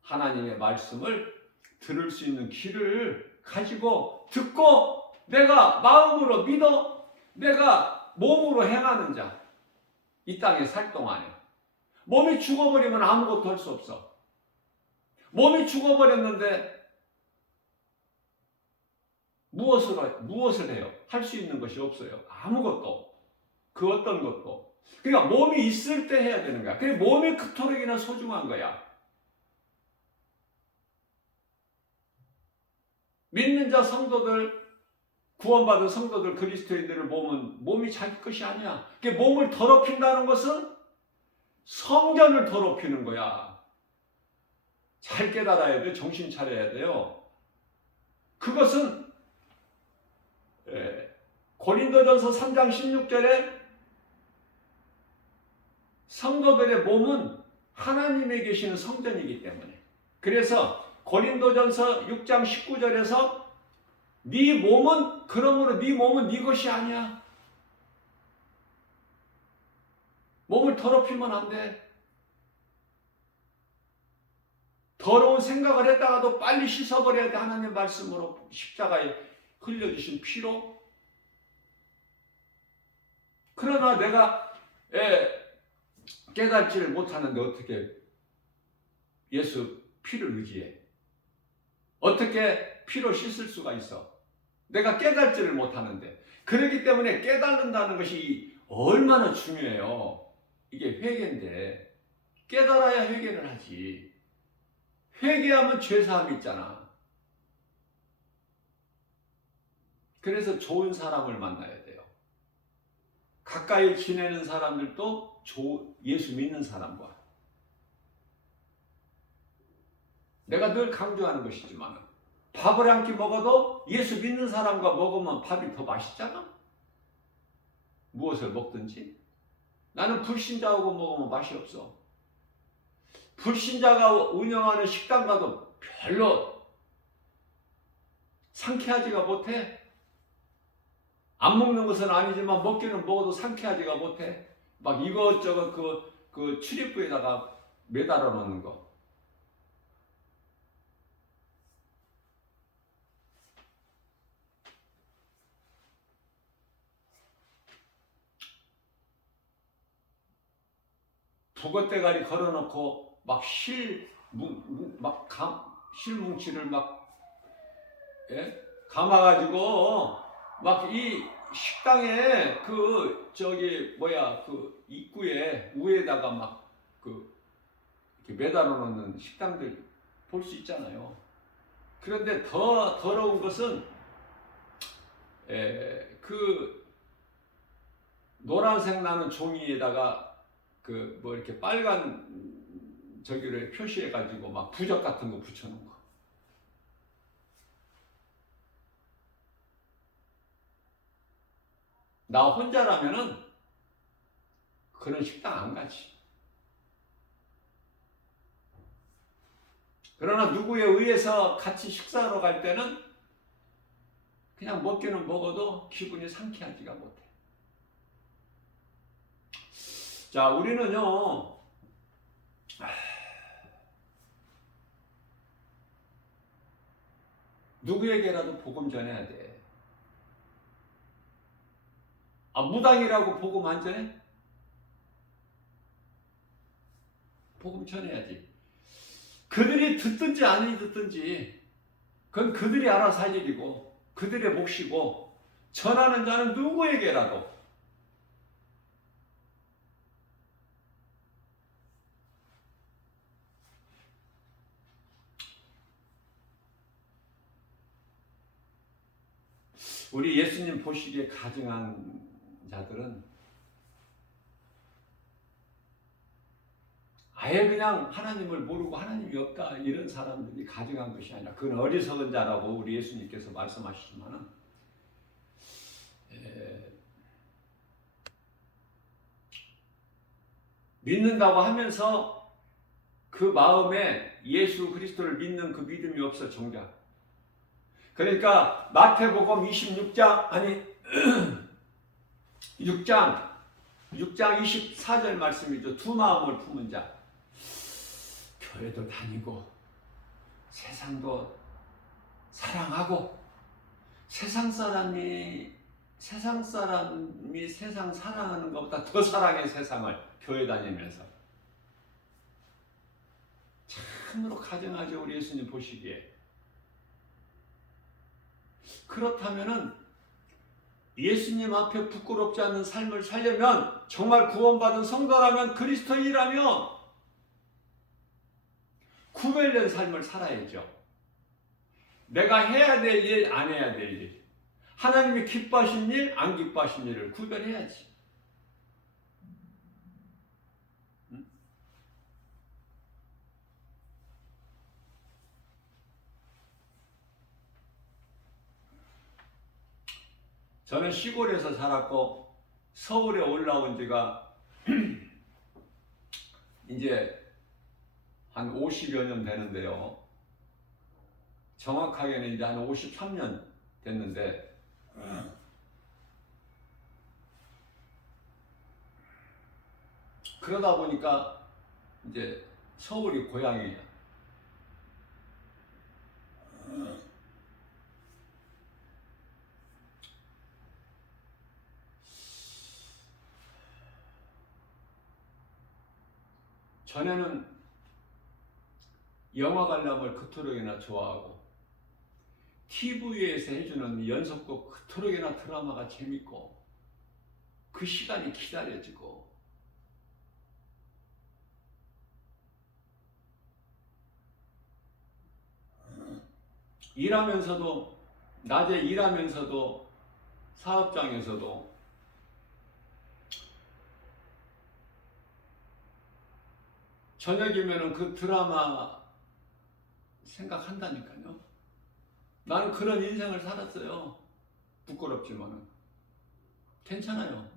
하나님의 말씀을 들을 수 있는 귀를 가지고 듣고 내가 마음으로 믿어 내가 몸으로 행하는 자. 이 땅에 살 동안에 몸이 죽어버리면 아무것도 할 수 없어. 몸이 죽어버렸는데 무엇을 해요? 할 수 있는 것이 없어요. 아무것도. 그 어떤 것도. 그러니까 몸이 있을 때 해야 되는 거야. 그게 몸이 그토록이나 소중한 거야. 믿는 자 성도들, 구원받은 성도들, 그리스도인들을 몸이 자기 것이 아니야. 그게 몸을 더럽힌다는 것은 성전을 더럽히는 거야. 잘 깨달아야 돼. 정신 차려야 돼요. 그것은 고린도전서 3장 16절에 성도들의 몸은 하나님에 계시는 성전이기 때문에 그래서 고린도전서 6장 19절에서 네 몸은 그러므로 네 몸은 네 것이 아니야. 몸을 더럽히면 안 돼. 더러운 생각을 했다가도 빨리 씻어버려야 돼. 하나님 말씀으로 십자가에 흘려주신 피로. 그러나 내가 깨닫지를 못하는데 어떻게 예수 피를 의지해? 어떻게 피로 씻을 수가 있어? 내가 깨닫지를 못하는데. 그렇기 때문에 깨닫는다는 것이 얼마나 중요해요. 이게 회개인데 깨달아야 회개를 하지. 회개하면 죄사함이 있잖아. 그래서 좋은 사람을 만나야 돼요. 가까이 지내는 사람들도 예수 믿는 사람과. 내가 늘 강조하는 것이지만 밥을 한 끼 먹어도 예수 믿는 사람과 먹으면 밥이 더 맛있잖아. 무엇을 먹든지. 나는 불신자하고 먹으면 맛이 없어. 불신자가 운영하는 식당 가도 별로 상쾌하지가 못해. 안 먹는 것은 아니지만 먹기는 먹어도 상쾌하지가 못해. 막 이것저것 그 출입구에다가 매달아 놓는 거. 북어대가리 걸어놓고 막 실뭉치를 막 감아가지고 막 이 식당에 그 입구에 우에다가 막 이렇게 매달아 놓는 식당들 볼 수 있잖아요. 그런데 더 더러운 것은 그 노란색 나는 종이에다가 이렇게 빨간 저기를 표시해 가지고 막 부적 같은 거 붙여놓은 거. 나 혼자라면은 그런 식당 안 가지. 그러나 누구에 의해서 같이 식사하러 갈 때는 그냥 먹기는 먹어도 기분이 상쾌하지가 못해. 자, 우리는요, 누구에게라도 복음 전해야 돼. 무당이라고 복음 안 전해? 복음 전해야지. 그들이 듣든지 안 듣든지 그건 그들이 알아서 할 일이고 그들의 몫이고, 전하는 자는 누구에게라도 우리 예수님 보시기에 가증한 자들은 아예 그냥 하나님을 모르고 하나님이 없다 이런 사람들이 가증한 것이 아니라 그건 어리석은 자라고 우리 예수님께서 말씀하시지만은 믿는다고 하면서 그 마음에 예수 그리스도를 믿는 그 믿음이 없어 정작. 그러니까 마태복음 26장 6장 24절 말씀이죠. 두 마음을 품은 자. 교회도 다니고 세상도 사랑하고 세상 사람이 세상 사랑하는 것보다 더 사랑해 세상을. 교회 다니면서 참으로 가증하죠. 우리 예수님 보시기에. 그렇다면은 예수님 앞에 부끄럽지 않는 삶을 살려면, 정말 구원받은 성도라면, 그리스도인이라면 구별된 삶을 살아야죠. 내가 해야 될 일, 안 해야 될 일, 하나님이 기뻐하신 일, 안 기뻐하신 일을 구별해야지. 저는 시골에서 자랐고 서울에 올라온 지가 이제 한 50여 년 되는데요. 정확하게는 이제 한 53년 됐는데, 그러다 보니까 이제 서울이 고향이에요. 전에는 영화 관람을 그토록이나 좋아하고 TV에서 해주는 연속곡 그토록이나 드라마가 재밌고 그 시간이 기다려지고 일하면서도 낮에 일하면서도 사업장에서도 저녁이면은 그 드라마 생각한다니까요. 나는 그런 인생을 살았어요. 부끄럽지만은 괜찮아요.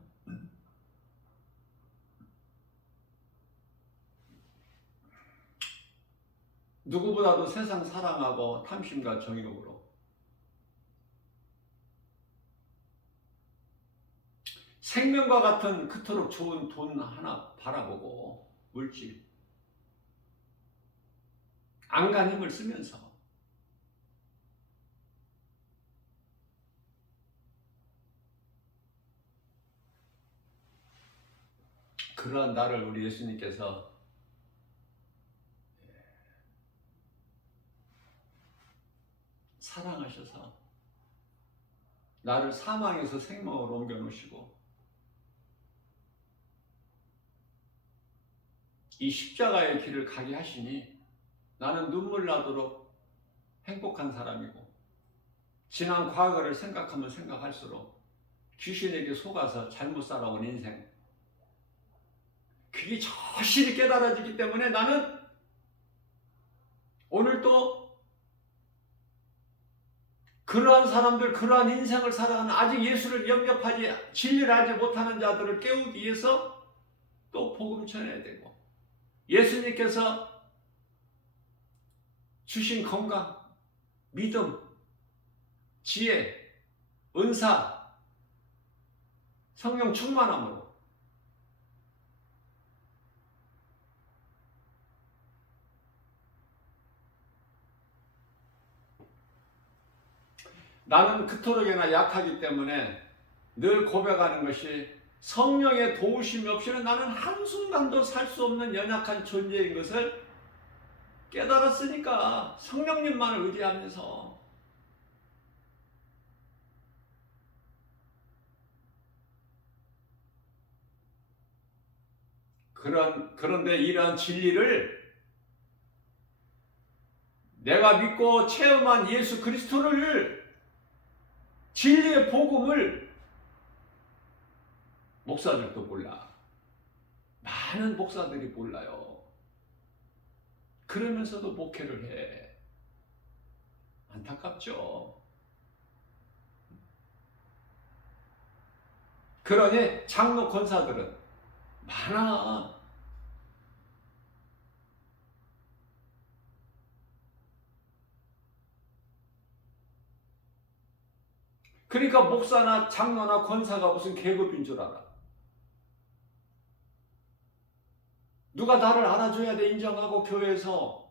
누구보다도 세상 사랑하고 탐심과 정욕으로 생명과 같은 그토록 좋은 돈 하나 바라보고 물질 안간 힘을 쓰면서 그러한 나를 우리 예수님께서 사랑하셔서 나를 사망에서 생명으로 옮겨 놓으시고 이 십자가의 길을 가게 하시니 나는 눈물 나도록 행복한 사람이고 지난 과거를 생각하면 생각할수록 귀신에게 속아서 잘못 살아온 인생 그게 절실히 깨달아지기 때문에 나는 오늘 또 그러한 사람들, 그러한 인생을 살아가는 아직 예수를 영접하지, 진리를 알지 못하는 자들을 깨우기 위해서 또 복음 전해야 되고 예수님께서 주신 건강, 믿음, 지혜, 은사, 성령 충만함으로 나는 그토록이나 약하기 때문에 늘 고백하는 것이 성령의 도우심이 없이는 나는 한순간도 살 수 없는 연약한 존재인 것을 깨달았으니까 성령님만을 의지하면서 그런데 이러한 진리를 내가 믿고 체험한 예수 그리스도를 진리의 복음을 목사들도 몰라. 많은 목사들이 몰라요. 그러면서도 목회를 해. 안타깝죠. 그러니 장로 권사들은 많아. 그러니까 목사나 장로나 권사가 무슨 계급인 줄 알아. 누가 나를 알아줘야 돼 인정하고 교회에서.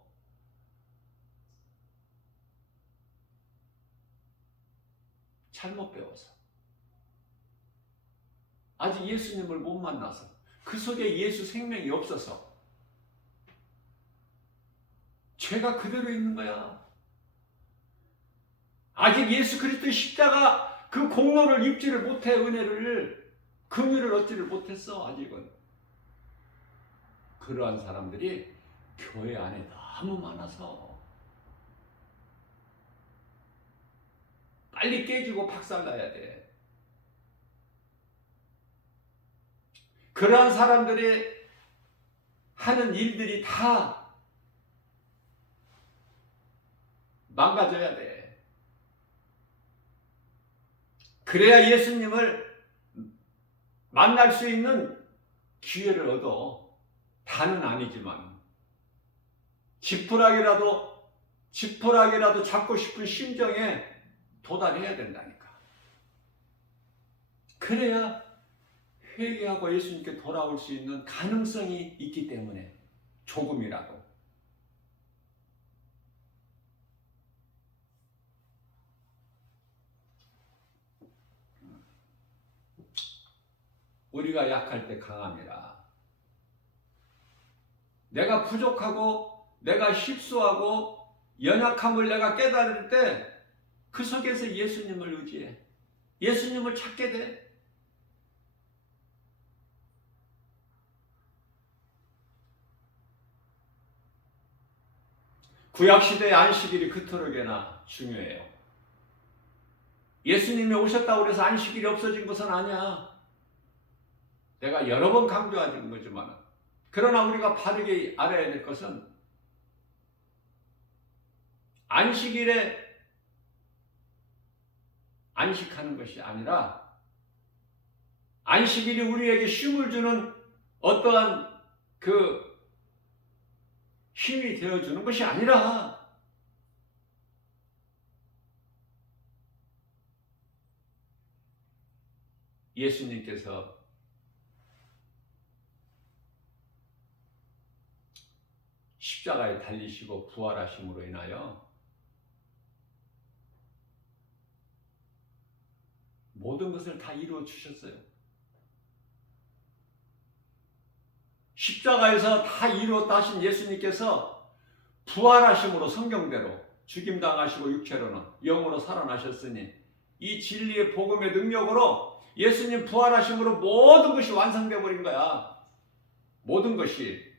잘못 배워서. 아직 예수님을 못 만나서. 그 속에 예수 생명이 없어서. 죄가 그대로 있는 거야. 아직 예수 그리스도의 십자가 그 공로를 입지를 못해. 은혜를 긍휼을 얻지를 못했어. 아직은. 그러한 사람들이 교회 안에 너무 많아서 빨리 깨지고 박살나야 돼. 그러한 사람들이 하는 일들이 다 망가져야 돼. 그래야 예수님을 만날 수 있는 기회를 얻어. 다는 아니지만 지푸라기라도 잡고 싶은 심정에 도달해야 된다니까. 그래야 회개하고 예수님께 돌아올 수 있는 가능성이 있기 때문에 조금이라도. 우리가 약할 때 강함이라. 내가 부족하고 내가 실수하고 연약함을 내가 깨달을 때 그 속에서 예수님을 의지해. 예수님을 찾게 돼. 구약시대의 안식일이 그토록이나 중요해요. 예수님이 오셨다고 해서 안식일이 없어진 것은 아니야. 내가 여러 번 강조하는 거지만, 그러나 우리가 바르게 알아야 될 것은 안식일에 안식하는 것이 아니라 안식일이 우리에게 쉼을 주는 어떠한 그 힘이 되어주는 것이 아니라 예수님께서 십자가에 달리시고 부활하심으로 인하여 모든 것을 다 이루어 주셨어요. 십자가에서 다 이루었다 하신 예수님께서 부활하심으로 성경대로 죽임당하시고 육체로는 영으로 살아나셨으니 이 진리의 복음의 능력으로 예수님 부활하심으로 모든 것이 완성되어 버린 거야. 모든 것이.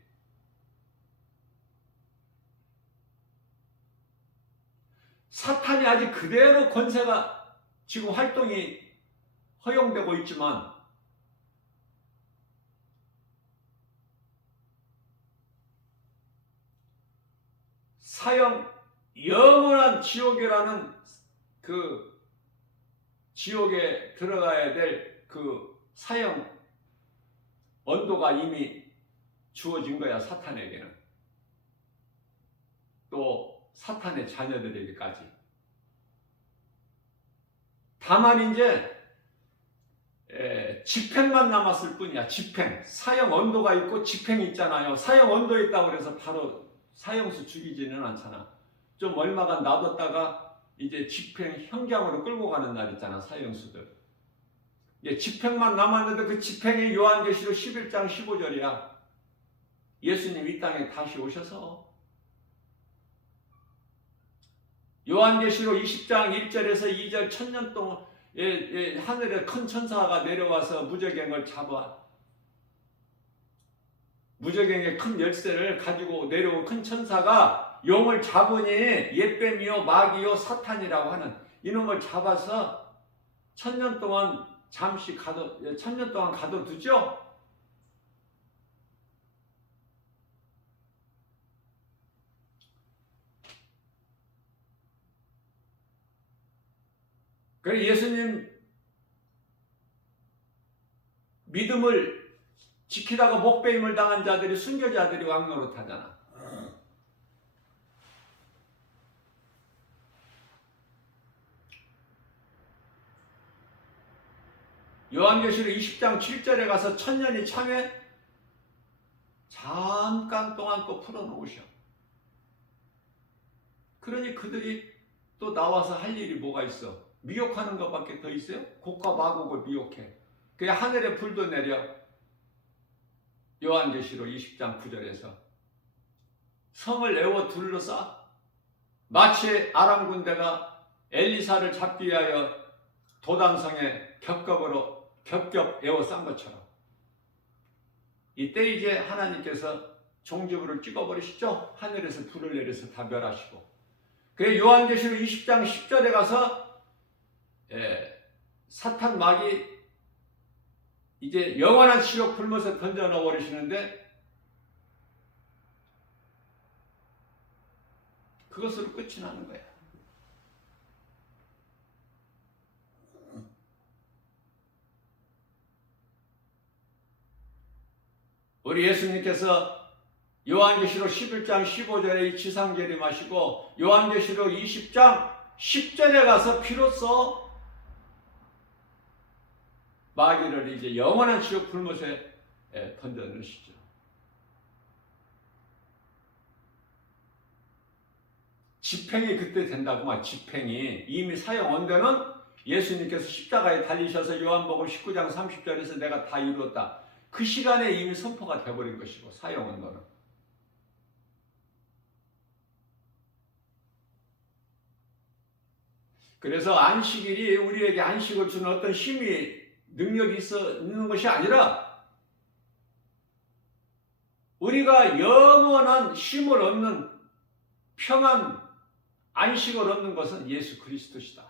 사탄이 아직 그대로 권세가 지금 활동이 허용되고 있지만 사형 영원한 지옥이라는 그 지옥에 들어가야 될 그 사형 언도가 이미 주어진 거야. 사탄에게는. 또 사탄의 자녀들에게까지. 다만 이제 집행만 남았을 뿐이야. 집행. 사형 언도가 있고 집행이 있잖아요. 사형 언도에 있다고 해서 바로 사형수 죽이지는 않잖아. 좀 얼마간 놔뒀다가 이제 집행 형량으로 끌고 가는 날 있잖아. 사형수들. 이제 집행만 남았는데 그 집행이 요한계시록 11장 15절이야. 예수님 이 땅에 다시 오셔서 요한계시록 20장 1절에서 2절 1000년 동안 하늘에 큰 천사가 내려와서 무저갱을 잡아 무저갱의 큰 열쇠를 가지고 내려온 큰 천사가 용을 잡으니 옛뱀이요 마귀요 사탄이라고 하는 이놈을 잡아서 1000년 동안 잠시 1000년 동안 가둬두죠. 그래서 예수님 믿음을 지키다가 목배임을 당한 자들이 순교자들이 왕노릇하잖아. 요한계시록 20장 7절에 가서 1000년이 참에 잠깐 동안 또 풀어놓으셔. 그러니 그들이 또 나와서 할 일이 뭐가 있어? 미혹하는 것밖에 더 있어요? 곡과 마곡을 미혹해. 그냥 하늘에 불도 내려. 요한계시록 20장 9절에서 성을 내어 둘러싸 마치 아람 군대가 엘리사를 잡기 위하여 도단성에 겹겹 에워싼 것처럼 이때 이제 하나님께서 종지부를 찍어버리시죠. 하늘에서 불을 내려서 다 멸하시고. 그래서 요한계시록 20장 10절에 가서 사탄 마귀 이제 영원한 지옥 불못에 던져 넣어 버리시는데 그것으로 끝이 나는 거야. 우리 예수님께서 요한계시록 11장 15절에 이 지상재림하시고 요한계시록 20장 10절에 가서 비로소 마귀를 이제 영원한 지옥 불못에 던져 넣으시죠. 집행이 그때 된다고만. 집행이 이미 사형 언도는 예수님께서 십자가에 달리셔서 요한복음 19장 30절에서 내가 다 이루었다. 그 시간에 이미 선포가 되어버린 것이고 사형 언도는. 그래서 안식일이 우리에게 안식을 주는 어떤 힘이 능력이 있는 것이 아니라 우리가 영원한 쉼을 얻는 평안 안식을 얻는 것은 예수 그리스도시다.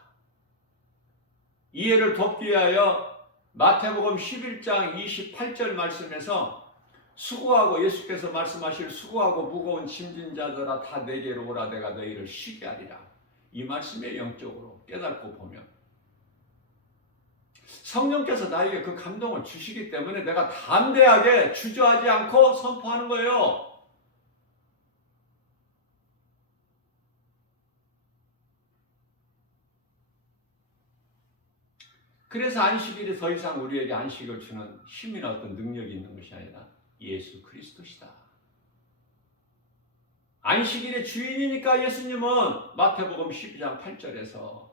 이해를 돕기 위하여 마태복음 11장 28절 말씀에서 수고하고 예수께서 말씀하실 수고하고 무거운 짐진 자들아 다 내게로 오라 내가 너희를 쉬게 하리라. 이 말씀에 영적으로 깨닫고 보면 성령께서 나에게 그 감동을 주시기 때문에 내가 담대하게 주저하지 않고 선포하는 거예요. 그래서 안식일이 더 이상 우리에게 안식을 주는 힘이나 어떤 능력이 있는 것이 아니라 예수 그리스도시다. 안식일의 주인이니까 예수님은 마태복음 12장 8절에서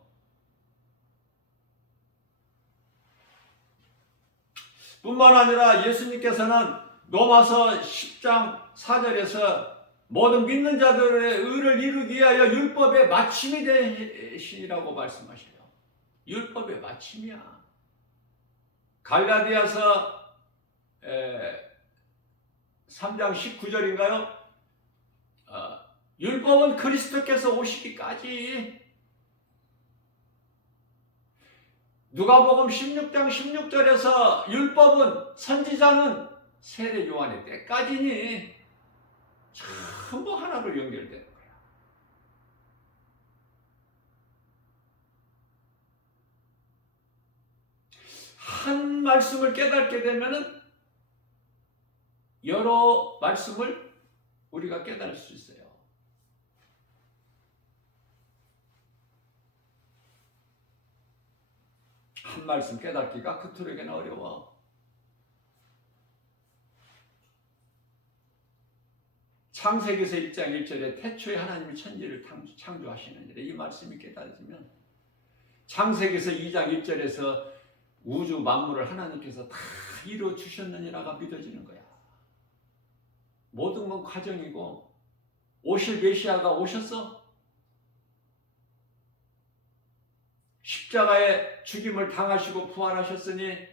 뿐만 아니라 예수님께서는 로마서 10장 4절에서 모든 믿는 자들의 의를 이루기 위하여 율법의 마침이 되시니라고 말씀하셔요. 율법의 마침이야. 갈라디아서 3장 19절인가요? 율법은 그리스도께서 오시기까지. 누가복음 16장 16절에서 율법은 선지자는 세례 요한의 때까지니 전부 하나로 연결되는 거야. 한 말씀을 깨닫게 되면은 여러 말씀을 우리가 깨달을 수 있어요. 한 말씀 깨닫기가 그토록이나 어려워. 창세기서 1장 1절에 태초에 하나님이 천지를 창조하시느니라 이 말씀이 깨달아지면 창세기서 2장 1절에서 우주 만물을 하나님께서 다 이루어 주셨느니라가 믿어지는 거야. 모든 건 과정이고 오실 메시아가 오셨어? 십자가에 죽임을 당하시고 부활하셨으니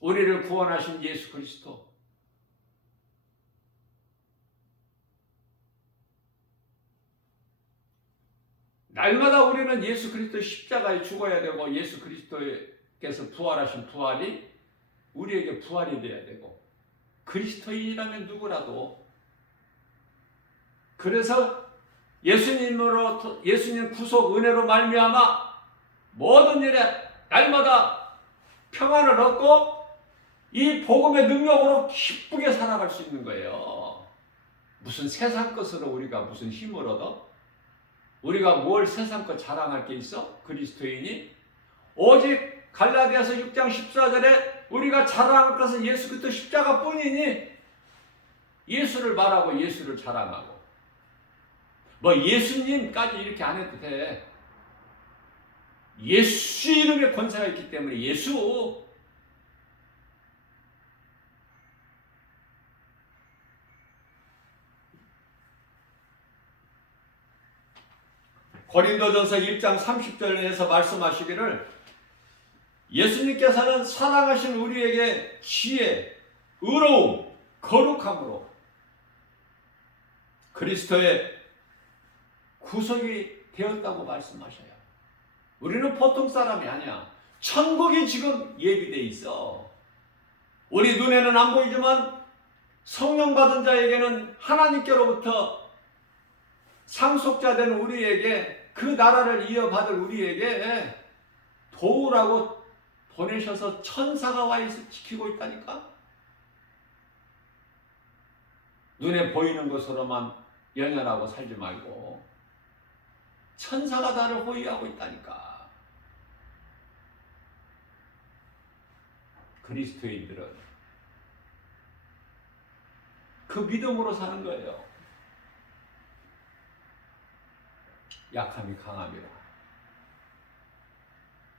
우리를 구원하신 예수 그리스도 날마다 우리는 예수 그리스도 십자가에 죽어야 되고 예수 그리스도께서 부활하신 부활이 우리에게 부활이 되어야 되고 그리스도인이라면 누구라도 그래서 예수님 구속 은혜로 말미암아 모든 일에 날마다 평안을 얻고 이 복음의 능력으로 기쁘게 살아갈 수 있는 거예요. 무슨 세상 것으로 우리가 무슨 힘을 얻어? 우리가 뭘 세상 것 자랑할 게 있어? 그리스도인이? 오직 갈라디아서 6장 14절에 우리가 자랑할 것은 예수 그리스도 십자가뿐이니 예수를 말하고 예수를 자랑하고 뭐 예수님까지 이렇게 안 해도 돼. 예수 이름의 권세가 있기 때문에 예수. 고린도전서 1장 30절에서 말씀하시기를 예수님께서는 사랑하신 우리에게 지혜, 의로움, 거룩함으로 그리스도의 구속이 되었다고 말씀하셔요. 우리는 보통 사람이 아니야. 천국이 지금 예비되어 있어. 우리 눈에는 안 보이지만 성령 받은 자에게는 하나님께로부터 상속자 된 우리에게 그 나라를 이어받을 우리에게 도우라고 보내셔서 천사가 와 있어 지키고 있다니까. 눈에 보이는 것으로만 연연하고 살지 말고 천사가 나를 호위하고 있다니까. 그리스도인들은 그 믿음으로 사는 거예요. 약함이 강함이라.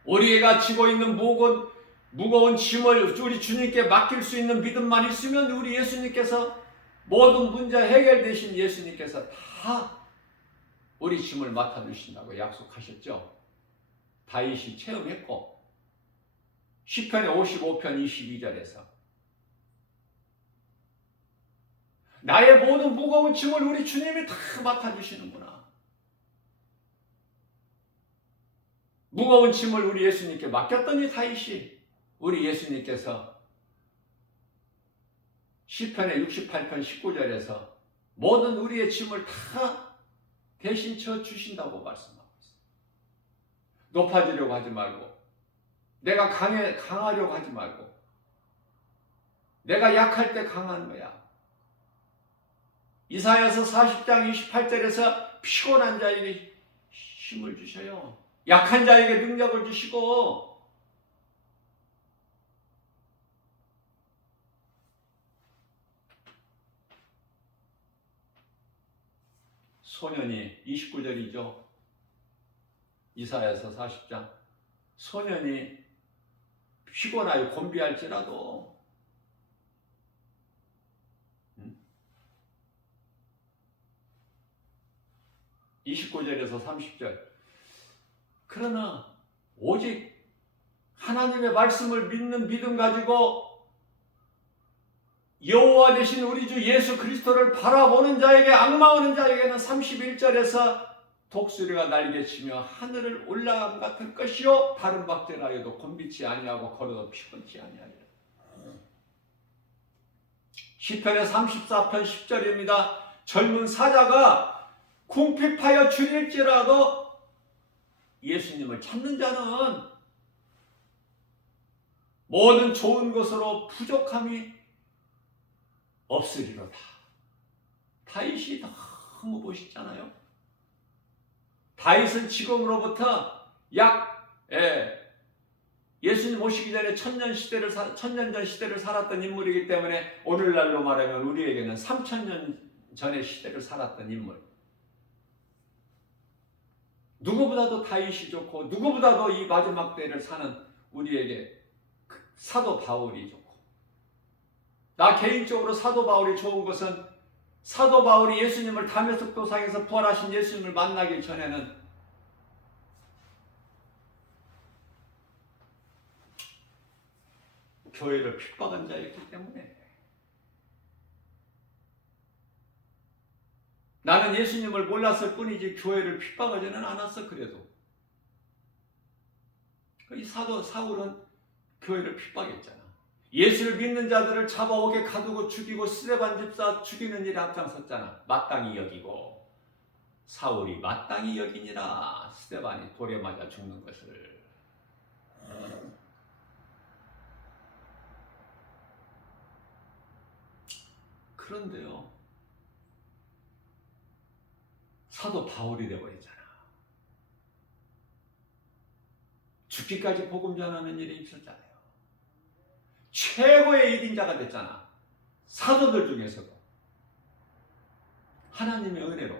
우리가 지고 있는 무거운 짐을 우리 주님께 맡길 수 있는 믿음만 있으면 우리 예수님께서 모든 문제 해결되신 예수님께서 다 우리 짐을 맡아주신다고 약속하셨죠. 다윗이 체험했고 시편의 55편 22절에서 나의 모든 무거운 짐을 우리 주님이 다 맡아주시는구나. 무거운 짐을 우리 예수님께 맡겼더니 다윗이 우리 예수님께서 시편의 68편 19절에서 모든 우리의 짐을 다 대신 져 주신다고 말씀하고 있어요. 높아지려고 하지 말고, 내가 강하려고 하지 말고, 내가 약할 때 강한 거야. 이사야서 40장 28절에서 피곤한 자에게 힘을 주셔요. 약한 자에게 능력을 주시고, 소년이 29절이죠. 이사야서 40장. 소년이 피곤하여 곤비할지라도 29절에서 30절. 그러나 오직 하나님의 말씀을 믿는 믿음 가지고 여호와 되신 우리 주 예수 그리스도를 바라보는 자에게, 앙망하는 자에게는 31절에서 독수리가 날개치며 하늘을 올라감 같은 것이요 다른 박제라여도 곤비치 아니하고 걸어도 피곤치 아니하리라. 시편의 34편 10절입니다. 젊은 사자가 궁핍하여 줄일지라도 예수님을 찾는 자는 모든 좋은 것으로 부족함이 없으리로다. 다윗이 너무 멋있잖아요. 다윗은 지금으로부터 예수님 오시기 전에 천년 전 시대를 살았던 인물이기 때문에 오늘날로 말하면 우리에게는 3000년 전의 시대를 살았던 인물. 누구보다도 다윗이 좋고 누구보다도 이 마지막 때를 사는 우리에게 사도 바울이 좋고, 나 개인적으로 사도 바울이 좋은 것은 사도 바울이 예수님을 다메섹 도상에서 부활하신 예수님을 만나기 전에는 교회를 핍박한 자였기 때문에, 나는 예수님을 몰랐을 뿐이지 교회를 핍박하지는 않았어. 그래도 이 사도 사울은 교회를 핍박했잖아. 예수를 믿는 자들을 잡아오게 가두고 죽이고 스데반 집사 죽이는 일에 앞장섰잖아. 마땅히 여기고, 사울이 마땅히 여기니라 스데반이 돌에 맞아 죽는 것을. 그런데요, 사도 바울이 되어버렸잖아. 죽기까지 복음 전하는 일이 있었잖아요. 최고의 일인자가 됐잖아. 사도들 중에서도. 하나님의 은혜로.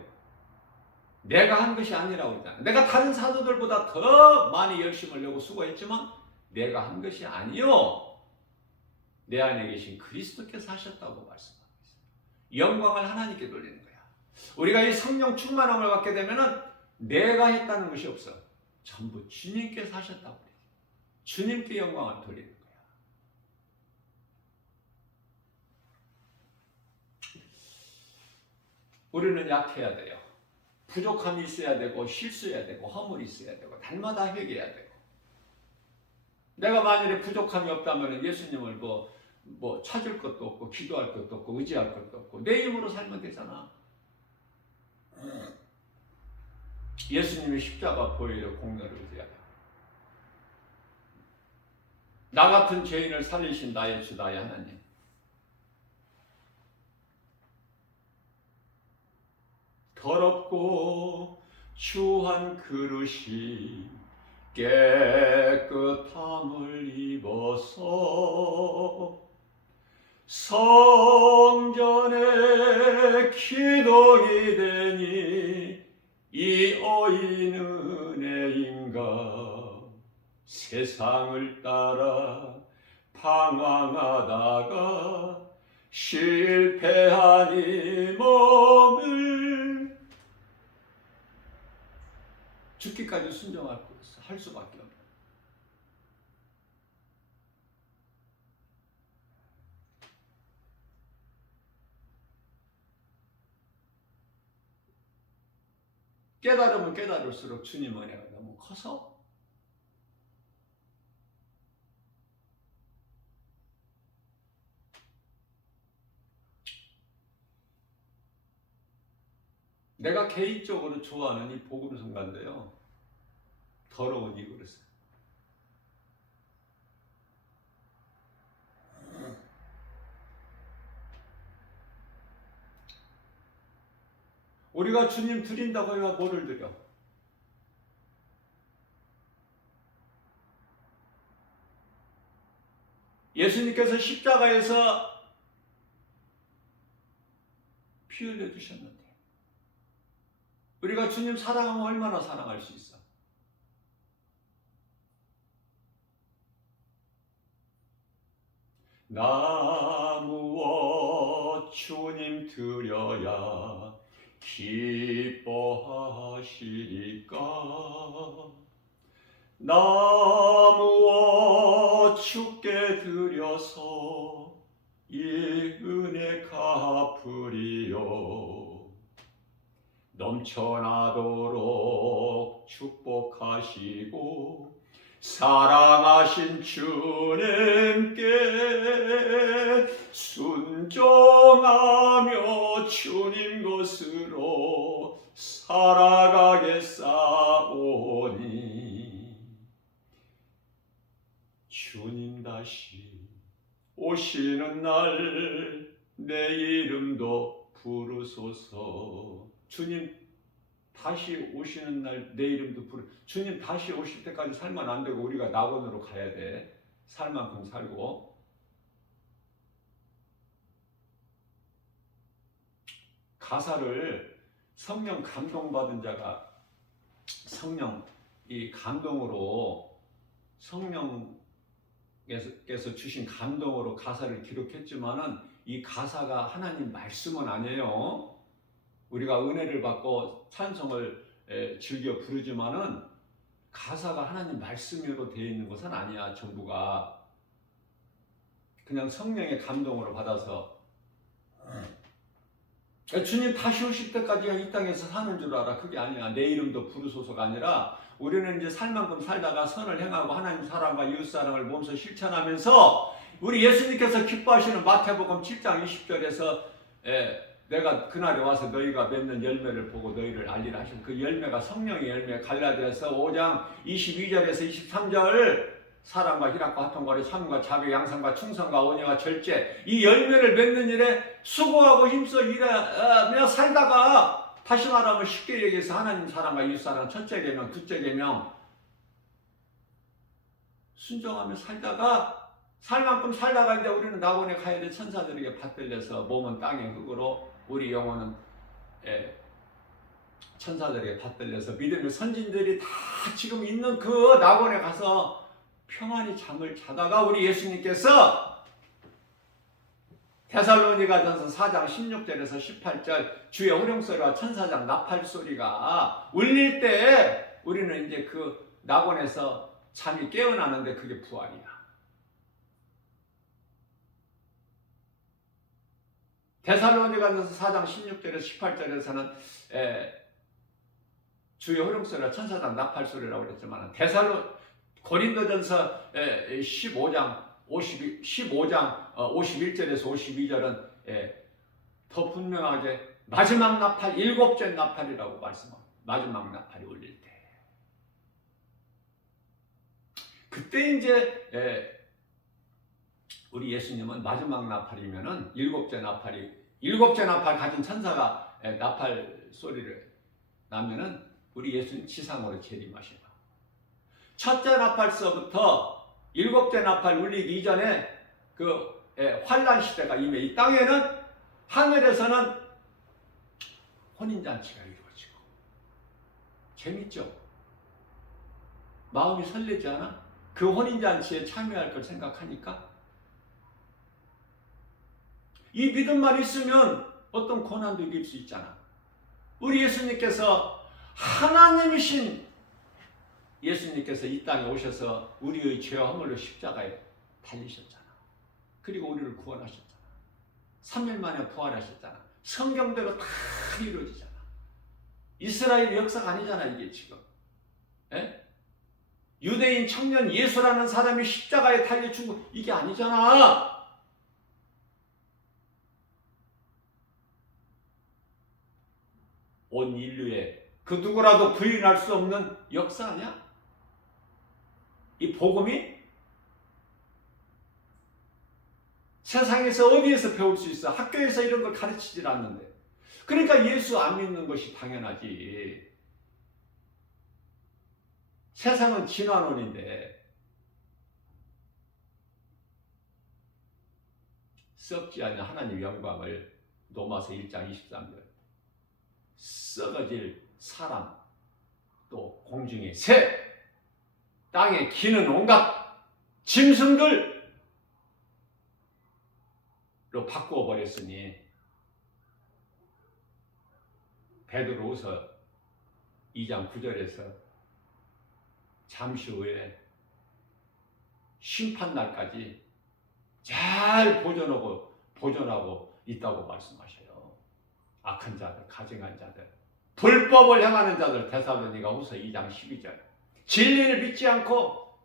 내가 한 것이 아니라고 그러잖아. 내가 다른 사도들보다 더 많이 열심을 내고 수고했지만 내가 한 것이 아니요, 내 안에 계신 그리스도께서 하셨다고 말씀하고 있어요. 영광을 하나님께 돌리는 거야. 우리가 이 성령 충만함을 받게 되면은 내가 했다는 것이 없어. 전부 주님께서 하셨다고 그래요. 주님께 영광을 돌리는 거야. 우리는 약해야 돼요. 부족함이 있어야 되고, 실수해야 되고, 허물이 있어야 되고, 날마다 회개해야 되고. 내가 만일에 부족함이 없다면 예수님을 뭐 찾을 것도 없고, 기도할 것도 없고, 의지할 것도 없고, 내 힘으로 살면 되잖아. 예수님의 십자가 보혈의 공로를 의지해야 돼. 나 같은 죄인을 살리신 나의 주, 나의 하나님. 더럽고 추한 그릇이 깨끗함을 입어서 성전에 기둥이 되니 이 어인 은혜인가. 세상을 따라 방황하다가 실패한 이 몸을 죽기까지 순종할 할 수밖에 없어요. 깨달으면 깨달을수록 주님 은혜가 너무 커서 내가 개인적으로 좋아하는 이 복음 성가인데요. 더러운 이 그릇을. 우리가 주님 드린다고 해야 뭐를 드려? 예수님께서 십자가에서 피 흘려 주셨는데 우리가 주님 사랑하면 얼마나 사랑할 수 있어? 나 무엇 주님 드려야 기뻐하시리까? 나 무엇 주께 드려서 이 은혜 갚으리요? 넘쳐나도록 축복하시고 사랑하신 주님께 순종하며 주님 것으로 살아가겠사오니 주님 다시 오시는 날 내 이름도 부르소서. 주님 다시 오시는 날 내 이름도 주님 다시 오실 때까지 살면 안 되고 우리가 낙원으로 가야 돼. 살 만큼 살고. 가사를 성령 감동받은 자가 성령 이 감동으로 성령께서 주신 감동으로 가사를 기록했지만은 이 가사가 하나님 말씀은 아니에요. 우리가 은혜를 받고 찬송을 즐겨 부르지만은 가사가 하나님 말씀으로 되어 있는 것은 아니야. 전부가 그냥 성령의 감동으로 받아서 주님 다시 오실 때까지 이 땅에서 사는 줄 알아. 그게 아니야. 내 이름도 부르소서가 아니라 우리는 이제 살 만큼 살다가 선을 행하고 하나님 사랑과 이웃 사랑을 몸소 실천하면서 우리 예수님께서 기뻐하시는 마태복음 7장 20절에서 내가 그날에 와서 너희가 맺는 열매를 보고 너희를 알리라 하신 그 열매가 성령의 열매. 갈라디아서 5장 22절에서 23절 사랑과 희락과 화통과 참과 자비 양상과 충성과 온유와 절제 이 열매를 맺는 일에 수고하고 힘써 일하며 살다가 다시 말하면 쉽게 얘기해서 하나님 사랑과 이웃 사랑 첫째 계명 둘째 계명 순종하며 살다가 살 만큼 살다가 이제 우리는 낙원에 가야 돼. 천사들에게 받들려서 몸은 땅의 흙으로 우리 영혼은 천사들에게 받들려서 믿음의 선진들이 다 지금 있는 그 낙원에 가서 평안히 잠을 자다가 우리 예수님께서 데살로니가전서 4장 16절에서 18절 주의 호령소리와 천사장 나팔소리가 울릴 때 우리는 이제 그 낙원에서 잠이 깨어나는데 그게 부활이야. 데살로니가전서 4장 16절에서 18절에서는 주의 호령소리와 천사장 나팔소리라고 그랬지만 고린도전서 15장 51절에서 52절은 더 분명하게 마지막 나팔, 일곱째 나팔이라고 말씀합니다. 마지막 나팔이 울릴 때. 그때 이제 우리 예수님은 마지막 나팔이면은 일곱째 나팔 가진 천사가 나팔 소리를 나면은 우리 예수님 지상으로 재림하시고 첫째 나팔서부터 일곱째 나팔 울리기 이전에 그 환란 시대가 임해 이 땅에는 하늘에서는 혼인잔치가 이루어지고 재밌죠? 마음이 설레지 않아? 그 혼인잔치에 참여할 걸 생각하니까 이 믿음만 있으면 어떤 고난도 이길 수 있잖아. 우리 예수님께서 하나님이신 예수님께서 이 땅에 오셔서 우리의 죄와 허물로 십자가에 달리셨잖아. 그리고 우리를 구원하셨잖아. 3일 만에 부활하셨잖아. 성경대로 다 이루어지잖아. 이스라엘 역사가 아니잖아 이게 지금. 에? 유대인 청년 예수라는 사람이 십자가에 달려 죽고 이게 아니잖아. 온 인류의 그 누구라도 부인할 수 없는 역사 아니야? 이 복음이 세상에서 어디에서 배울 수 있어? 학교에서 이런 걸 가르치질 않는데. 그러니까 예수 안 믿는 것이 당연하지. 세상은 진화론인데 썩지 않는 하나님의 영광을 로마서 1장 23절 썩어질 사람 또 공중의 새 땅에 기는 온갖 짐승들로 바꾸어 버렸으니 베드로후서 2장 9절에서 잠시 후에 심판날까지 잘 보존하고 있다고 말씀하셔요. 악한 자들, 가증한 자들, 불법을 행하는 자들, 데살로니가후서 2장 12절. 진리를 믿지 않고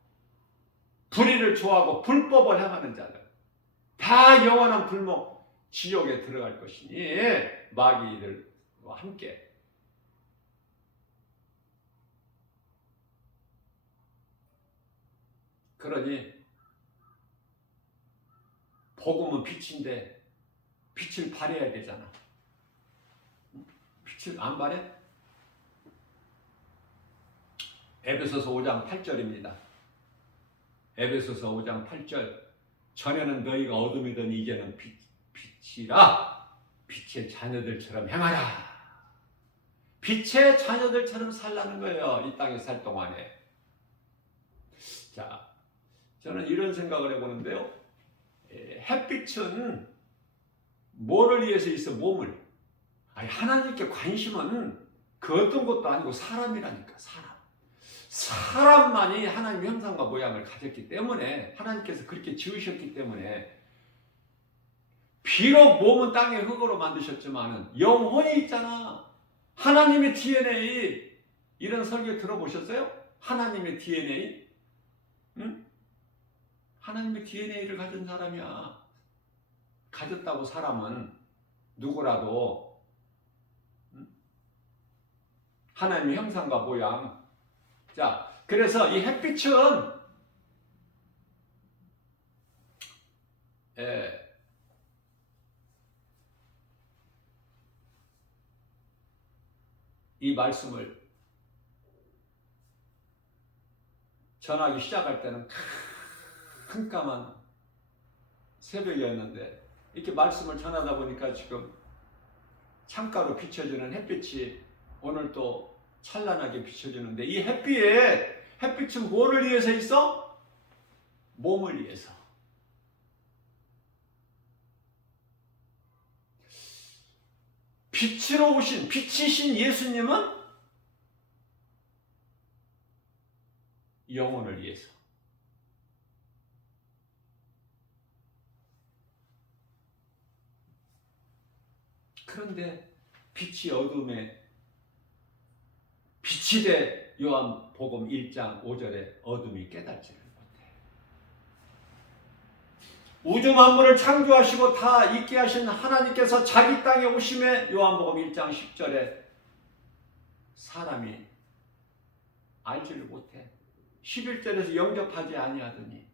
불의를 좋아하고 불법을 행하는 자들 다 영원한 불목 지옥에 들어갈 것이니 마귀들과 함께. 그러니 복음은 빛인데 빛을 발해야 되잖아. 빛을 안 발해? 에베소서 5장 8절입니다. 에베소서 5장 8절. 전에는 너희가 어둠이더니 이제는 빛이라. 빛의 자녀들처럼 행하라. 빛의 자녀들처럼 살라는 거예요. 이 땅에 살 동안에. 자, 저는 이런 생각을 해보는데요. 햇빛은 뭐를 위해서 있어? 몸을. 아니, 하나님께 관심은 그 어떤 것도 아니고 사람이라니까. 사람만이 하나님의 형상과 모양을 가졌기 때문에, 하나님께서 그렇게 지으셨기 때문에, 비록 몸은 땅의 흙으로 만드셨지만 영혼이 있잖아. 하나님의 DNA. 이런 설교 들어보셨어요? 하나님의 DNA? 응? 하나님의 DNA를 가진 사람이야. 가졌다고 사람은 누구라도 하나님의 형상과 모양. 자, 그래서 이 햇빛은 이 말씀을 전하기 시작할 때는 깜깜한 새벽이었는데 이렇게 말씀을 전하다 보니까 지금 창가로 비춰주는 햇빛이 오늘 또 찬란하게 비춰주는데, 이 햇빛은 뭐를 위해서 있어? 몸을 위해서. 빛으로 오신, 빛이신 예수님은 영혼을 위해서. 그런데 빛이 어둠에, 빛이 돼 요한복음 1장 5절에 어둠이 깨닫지를 못해. 우주 만물을 창조하시고 다 있게 하신 하나님께서 자기 땅에 오심에 요한복음 1장 10절에 사람이 알지를 못해. 11절에서 영접하지 아니하더니,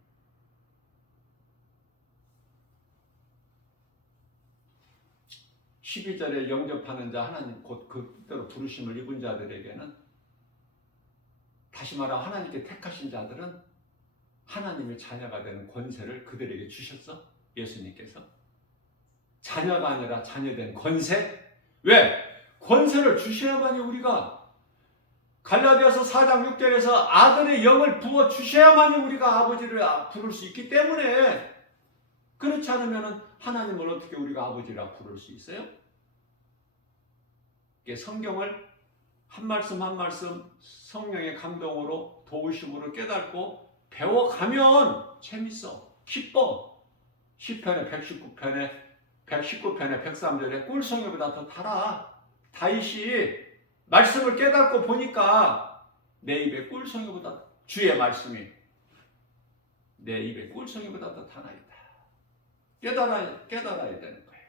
(12절에) 영접하는 자, 하나님 곧 그대로 부르심을 입은 자들에게는, 다시 말하면 하나님께 택하신 자들은 하나님의 자녀가 되는 권세를 그들에게 주셨어. 예수님께서 자녀가 아니라 자녀된 권세. 왜? 권세를 주셔야만이 우리가, 갈라디아서 4장 6절에서 아들의 영을 부어 주셔야만이 우리가 아버지를 부를 수 있기 때문에, 그렇지 않으면 하나님을 어떻게 우리가 아버지라 부를 수 있어요? 성경을 한 말씀 한 말씀 성령의 감동으로 도우심으로 깨닫고 배워가면 재밌어. 기뻐. 시편의 119편에 103절에 꿀송이보다 더 달아. 다윗이 말씀을 깨닫고 보니까 내 입에 꿀송이보다 주의 말씀이 내 입에 꿀송이보다 더 달아있다. 깨달아야 되는 거예요.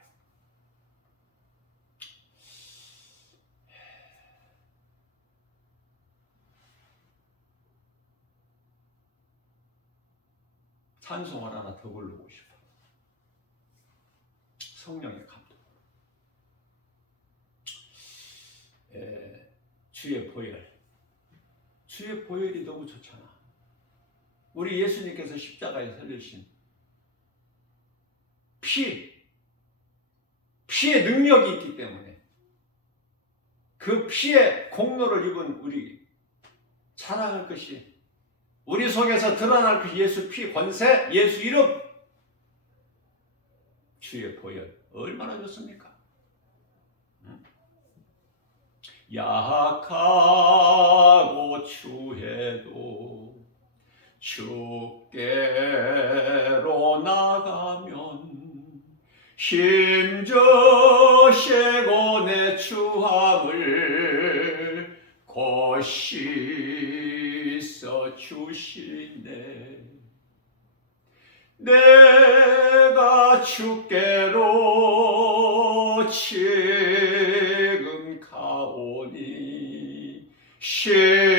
찬송을 하나 더 부르고 싶어. 성령의 감동. 주의 보혈. 주의 보혈이 너무 좋잖아. 우리 예수님께서 십자가에 살리신 피의 능력이 있기 때문에 그 피의 공로를 입은 우리 자랑할 것이 우리 속에서 드러날 그 예수 피 권세, 예수 이름, 주의 보혈 얼마나 좋습니까? 약하고 추해도 주께로 나가면 힘주시고 내 추함을 곧 씻어 주시네. 내가 주께로 지금 가오니 십자가의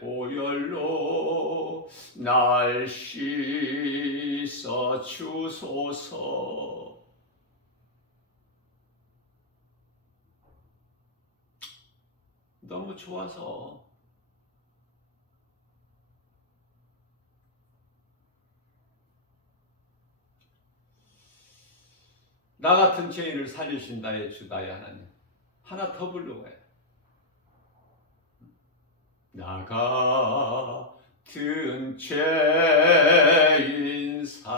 보혈로 날 씻어 주소서. 너무 좋아서 나 같은 죄인을 살리신 나의 주 나의 하나님. 하나 더 부르고 해. 나 같은 죄인 살리신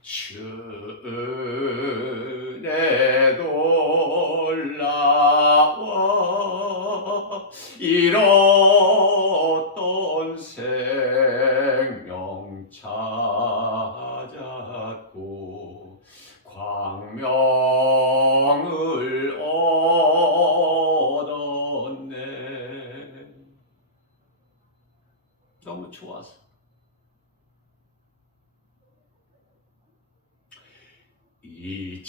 주 은혜 놀라워 잃었던 생명 찾았고 광명을 얻었네. 너무 좋아서 이제껏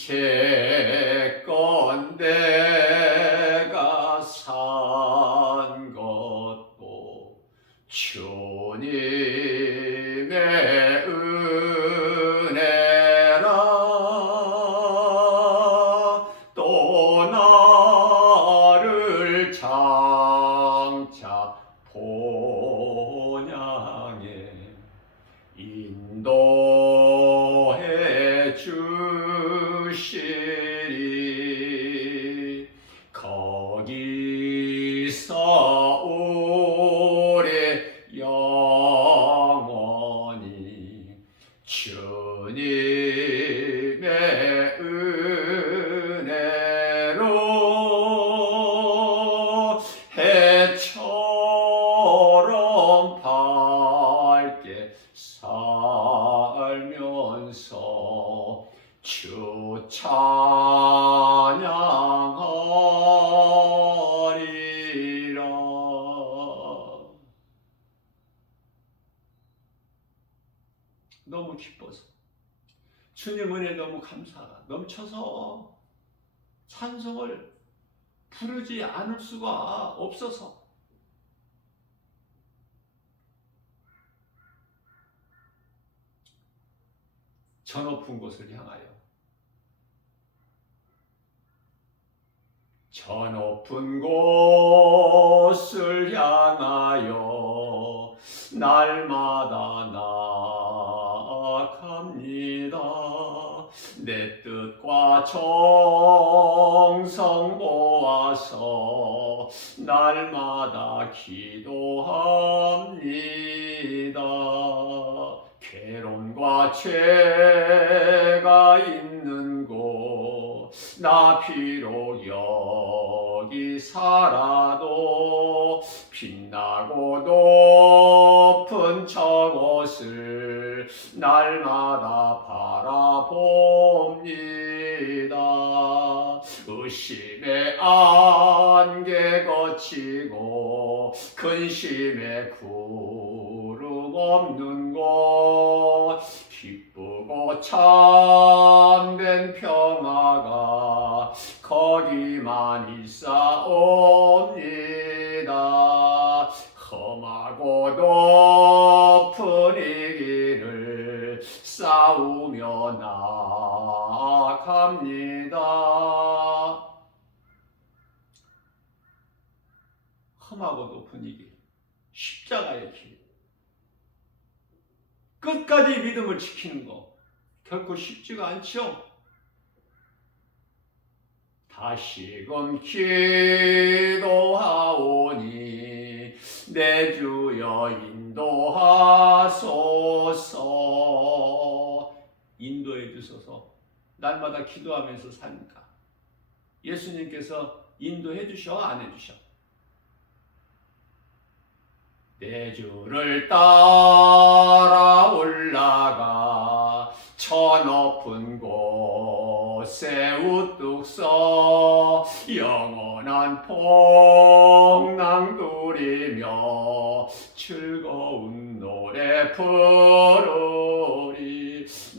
내가 산 것도 주님의 은혜라. 또 나를 장차 본향에 인도해 주시리. 거기서 오래 영원히 주님의 은혜로 해처럼 밝게 살면서 주 찬양하리라. 너무 기뻐서 주님 은혜 너무 감사가 넘쳐서 찬송을 부르지 않을 수가 없어서 저 높은 곳을 향하여 저 높은 곳을 향하여 날마다 나아갑니다. 내 뜻과 정성 모아서 날마다 기도합니다. 괴로움과 죄가 있는 곳 나 비록 여기 살아도 빛나고 높은 저곳을 날마다 바라봅니다. 의심의 안개 거치고 근심의 구름 없는 곳 기쁘고 참된 평화가 거기만 있사옵니다. 험하고 높은 이 길을 싸우며 나아갑니다. 험하고 높은 이 길, 십자가의 길, 끝까지 믿음을 지키는 거 결코 쉽지가 않죠. 다시금 기도하오니 내 주여 인도하소서. 인도해 주소서. 날마다 기도하면서 사니까 예수님께서 인도해 주셔 안 해 주셔? 내 주를 따라 올라가 저 높은 곳에 우뚝 서 영원한 풍랑 누리며 즐거운 노래 부르리.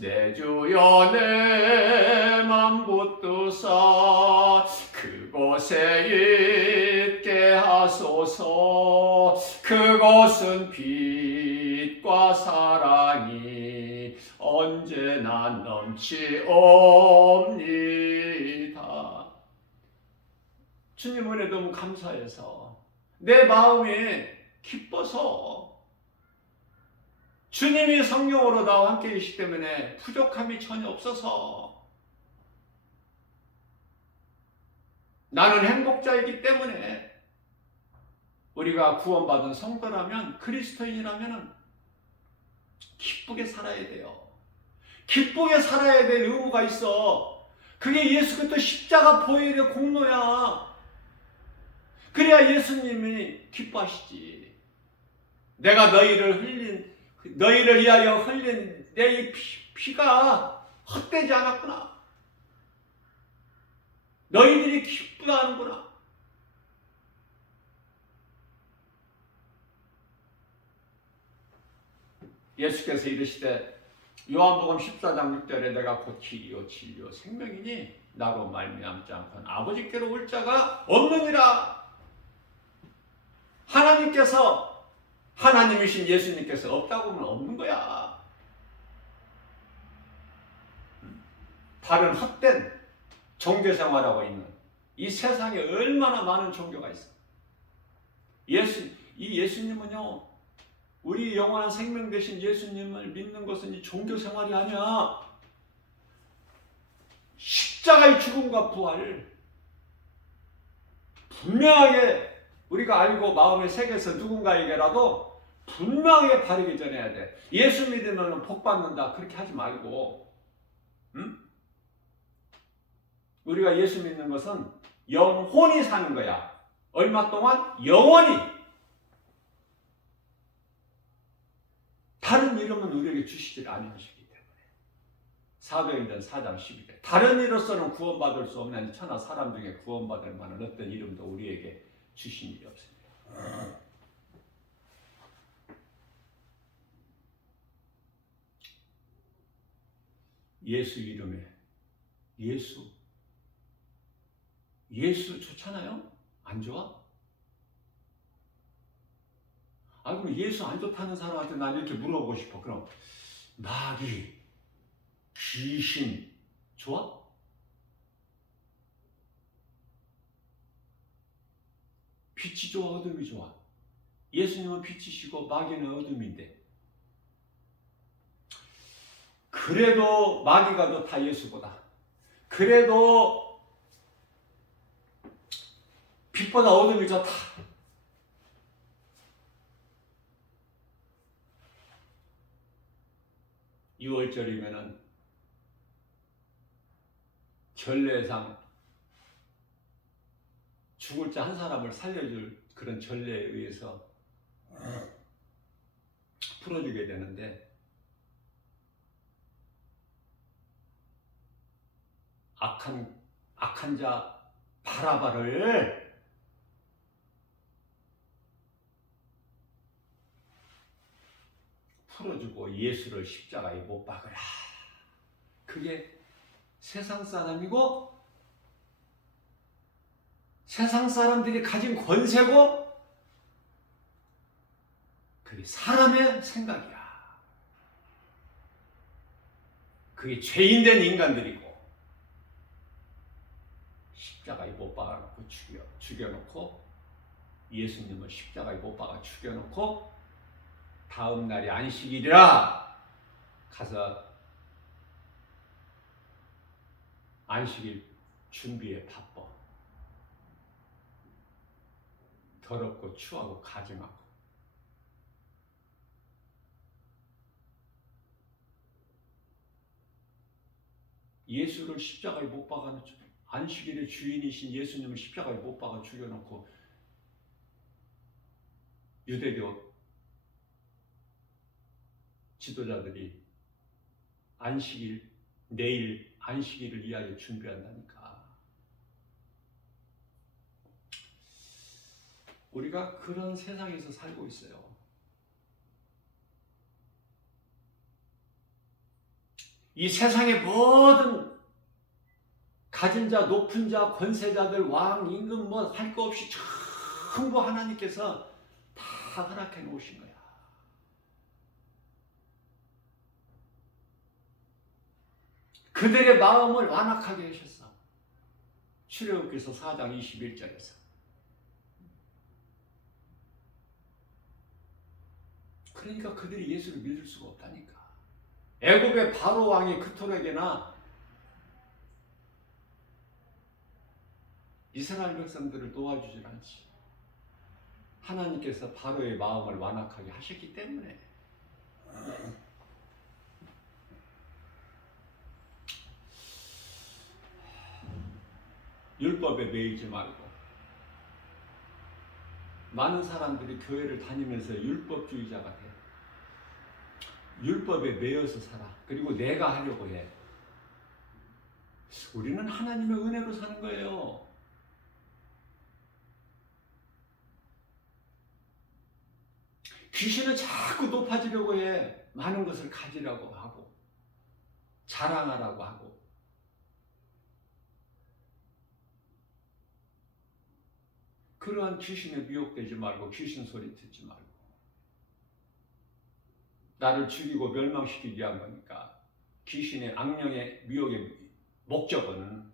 내 주여 내 맘 붙드사 그곳에 있게 하소서. 그곳은 빛과 사랑이 언제나 넘치옵니다. 주님 은혜 너무 감사해서 내 마음이 기뻐서 주님이 성령으로 나와 함께 계시기 때문에 부족함이 전혀 없어서 나는 행복자이기 때문에 우리가 구원받은 성도라면 그리스도인이라면 기쁘게 살아야 돼요. 기쁘게 살아야 될 의무가 있어. 그게 예수 그리스도 십자가 보혈의 공로야. 그래야 예수님이 기뻐하시지. 내가 너희를 위하여 흘린 내 피가 헛되지 않았구나. 너희들이 기뻐하는구나. 예수께서 이르시되 요한복음 14장 6절에 내가 곧 길이요 진리요 생명이니 나로 말미암지 않고는 아버지께로 올 자가 없느니라. 하나님이신 예수님께서 없다고 하면 없는 거야. 다른 헛된 종교생활하고 있는 이 세상에 얼마나 많은 종교가 있어. 이 예수님은요, 우리 영원한 생명 되신 예수님을 믿는 것은 이 종교생활이 아니야. 십자가의 죽음과 부활을 분명하게 우리가 알고 마음에 새겨서 누군가에게라도 분명하게 바르게 전해야 돼. 예수 믿으면 복 받는다 그렇게 하지 말고, 응? 우리가 예수 믿는 것은 영혼이 사는 거야. 얼마 동안? 영원히. 다른 이름은 우리에게 주시질 않으시기 때문에. 사도행전 4장 12절. 다른 이로서는 구원받을 수 없는 천하 사람 중에 구원받을 만한 어떤 이름도 우리에게 주신 일이 없습니다. 예수 이름에 예수 좋잖아요? 안 좋아? 그럼 예수 안 좋다는 사람한테 난 이렇게 물어보고 싶어. 그럼 마귀, 귀신 좋아? 빛이 좋아, 어둠이 좋아? 예수님은 빛이시고 마귀는 어둠인데, 그래도 마귀가 더 다 예수보다, 그래도 빛보다 어둠이 좋다. (6월절이면은) 결례상 죽을 자 한 사람을 살려줄 그런 전례에 의해서 풀어주게 되는데, 악한 자 바라바를 풀어주고 예수를 십자가에 못 박으라. 그게 세상 사람이고 세상 사람들이 가진 권세고 그게 사람의 생각이야. 그게 죄인된 인간들이고 십자가에 못 박아놓고 죽여놓고 예수님을 십자가에 못 박아 죽여놓고 다음 날이 안식일이라 가서 안식일 준비에 바빠. 더럽고 추하고 가증하고. 예수를 십자가에 못 박아, 안식일의 주인이신 예수님을 십자가에 못 박아 죽여놓고 유대교 지도자들이 내일 안식일을 위하여 준비한다니까. 우리가 그런 세상에서 살고 있어요. 이 세상의 모든 가진 자, 높은 자, 권세자들, 왕, 임금 뭐 할 거 없이 전부 하나님께서 다 허락해 놓으신 거야. 그들의 마음을 완악하게 하셨어. 출애굽기서 4장 21절에서. 그러니까 그들이 예수를 믿을 수가 없다니까. 애굽의 바로 왕이 그토록이나 이스라엘 백성들을 도와주질 않지. 하나님께서 바로의 마음을 완악하게 하셨기 때문에. 율법에 매이지 말고. 많은 사람들이 교회를 다니면서 율법주의자가 돼. 율법에 매여서 살아. 그리고 내가 하려고 해. 우리는 하나님의 은혜로 사는 거예요. 귀신은 자꾸 높아지려고 해. 많은 것을 가지라고 하고 자랑하라고 하고. 그러한 귀신에 미혹되지 말고 귀신 소리 듣지 말고. 나를 죽이고 멸망시키기 위한 거니까. 귀신의 악령의 미혹의 목적은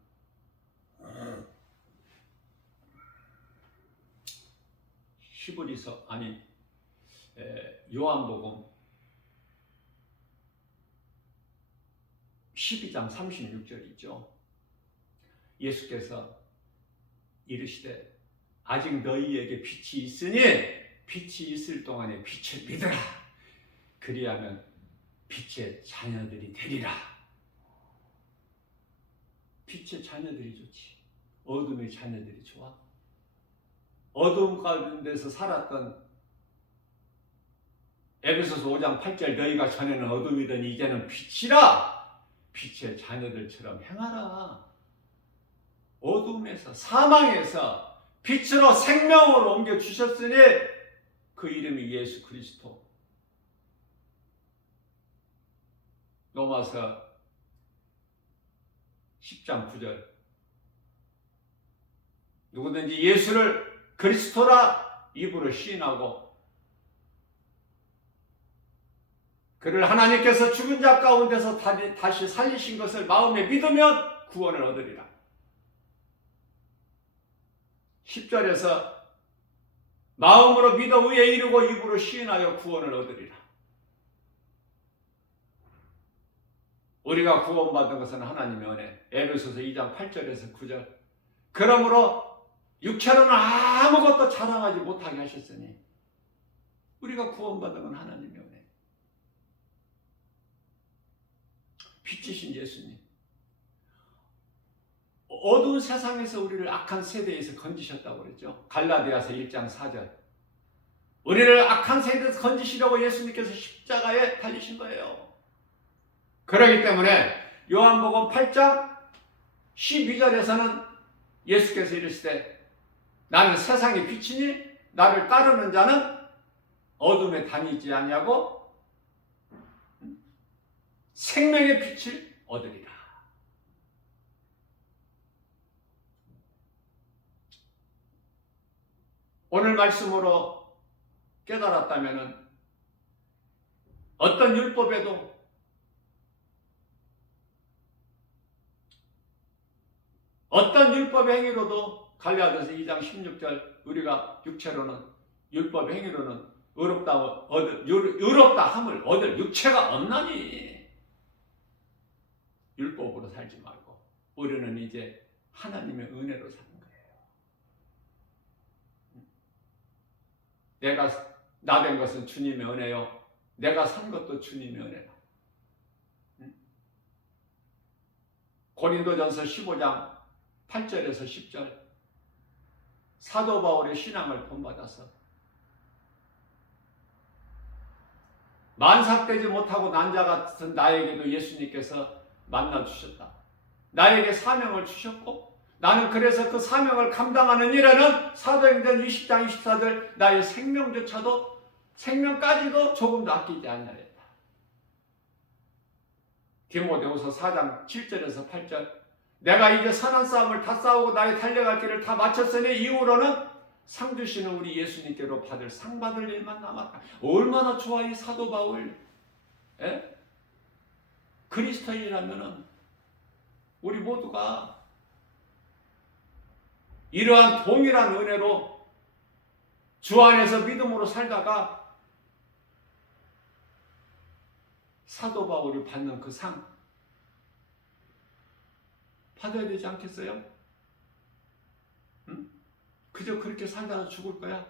요한복음 12장 36절 있죠. 예수께서 이르시되 아직 너희에게 빛이 있으니 빛이 있을 동안에 빛을 믿으라. 그리하면 빛의 자녀들이 되리라. 빛의 자녀들이 좋지. 어둠의 자녀들이 좋아? 어둠 가운데서 살았던 에베소서 5장 8절 너희가 전에는 어둠이더니 이제는 빛이라. 빛의 자녀들처럼 행하라. 어둠에서 사망에서 빛으로 생명으로 옮겨주셨으니 그 이름이 예수 그리스도. 로마서 10장 9절 누구든지 예수를 그리스도라 입으로 시인하고 그를 하나님께서 죽은 자 가운데서 다시 살리신 것을 마음에 믿으면 구원을 얻으리라. 10절에서 마음으로 믿어 의에 이르고 입으로 시인하여 구원을 얻으리라. 우리가 구원받은 것은 하나님의 은혜. 에베소서 2장 8절에서 9절. 그러므로 육체로는 아무것도 자랑하지 못하게 하셨으니 우리가 구원받은 건 하나님의 은혜. 빛이신 예수님. 어두운 세상에서 우리를 악한 세대에서 건지셨다고 그랬죠. 갈라디아서 1장 4절. 우리를 악한 세대에서 건지시려고 예수님께서 십자가에 달리신 거예요. 그렇기 때문에 요한복음 8장 12절에서는 예수께서 이르시되 나는 세상의 빛이니 나를 따르는 자는 어둠에 다니지 아니하고 생명의 빛을 얻으리라. 오늘 말씀으로 깨달았다면 어떤 율법에도 어떤 율법의 행위로도 갈라디아서 2장 16절 우리가 육체로는 율법 행위로는 의롭다 함을 얻을 육체가 없나니 율법으로 살지 말고 우리는 이제 하나님의 은혜로 사는 거예요. 내가 나 된 것은 주님의 은혜요. 내가 산 것도 주님의 은혜다. 고린도전서 15장 8절에서 10절 사도 바울의 신앙을 본받아서 만삭되지 못하고 난자 같은 나에게도 예수님께서 만나주셨다. 나에게 사명을 주셨고 나는 그래서 그 사명을 감당하는 일에는 사도행전 20장 24절 나의 생명조차도 생명까지도 조금도 아끼지 않냐였다. 디모데후서 4장 7절에서 8절 내가 이제 선한 싸움을 다 싸우고 나의 달려갈 길을 다 마쳤으니 이후로는 상 주시는 우리 예수님께로 받을 상 받을 일만 남았다. 얼마나 좋아 이 사도 바울. 그리스도인이라면은 우리 모두가 이러한 동일한 은혜로 주 안에서 믿음으로 살다가 사도 바울이 받는 그 상 받아야 되지 않겠어요? 응? 그저 그렇게 살다가 죽을 거야?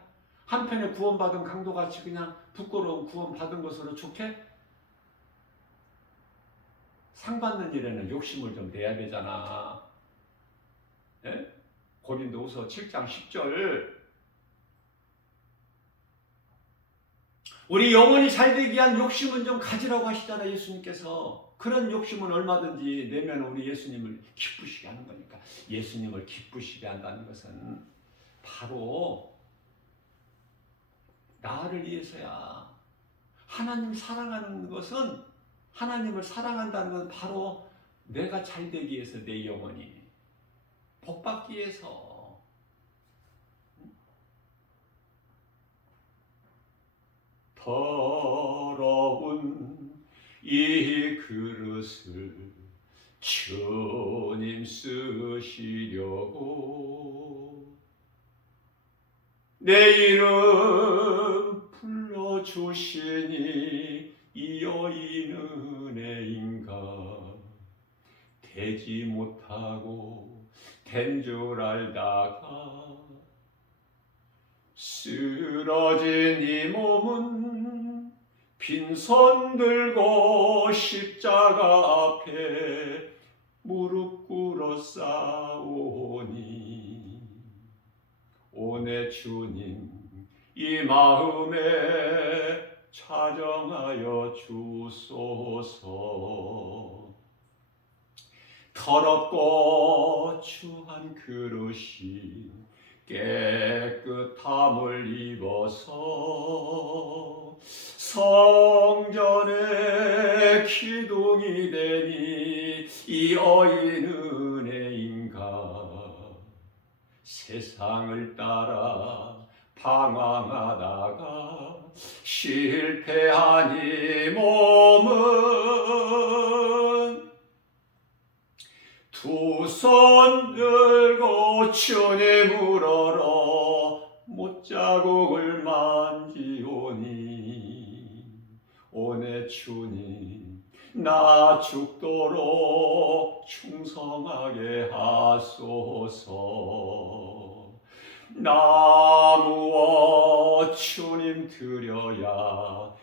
한편에 구원받은 강도같이 그냥 부끄러운 구원받은 것으로 좋게? 상 받는 일에는 욕심을 좀 내야 되잖아. 예? 고린도후서 7장 10절 우리 영혼이 잘되기 위한 욕심은 좀 가지라고 하시잖아요. 예수님께서. 그런 욕심은 얼마든지 내면 우리 예수님을 기쁘시게 하는 거니까. 예수님을 기쁘시게 한다는 것은 바로 나를 위해서야. 하나님 사랑하는 것은 하나님을 사랑한다는 것은 바로 내가 잘되기 위해서 내 영혼이 복받기 위해서. 더러운 이 그릇을 주님 쓰시려고 내 이름 불러주시니 이 여인은 은혜인가 되지 못하고 된 줄 알다가 쓰러진 이 몸은 빈손 들고 십자가 앞에 무릎 꿇어 싸우니 오 내 주님 이 마음에 차정하여 주소서. 더럽고 추한 그릇이 깨끗함을 입어서 성전의 기둥이 되니 이 여인은 은혜인가 세상을 따라 방황하다가 실패한 이 몸은 두 손 들고 주님을 얼어 못자국을 만지오니 오 내 주님 나 죽도록 충성하게 하소서. 나 무엇 주님 드려야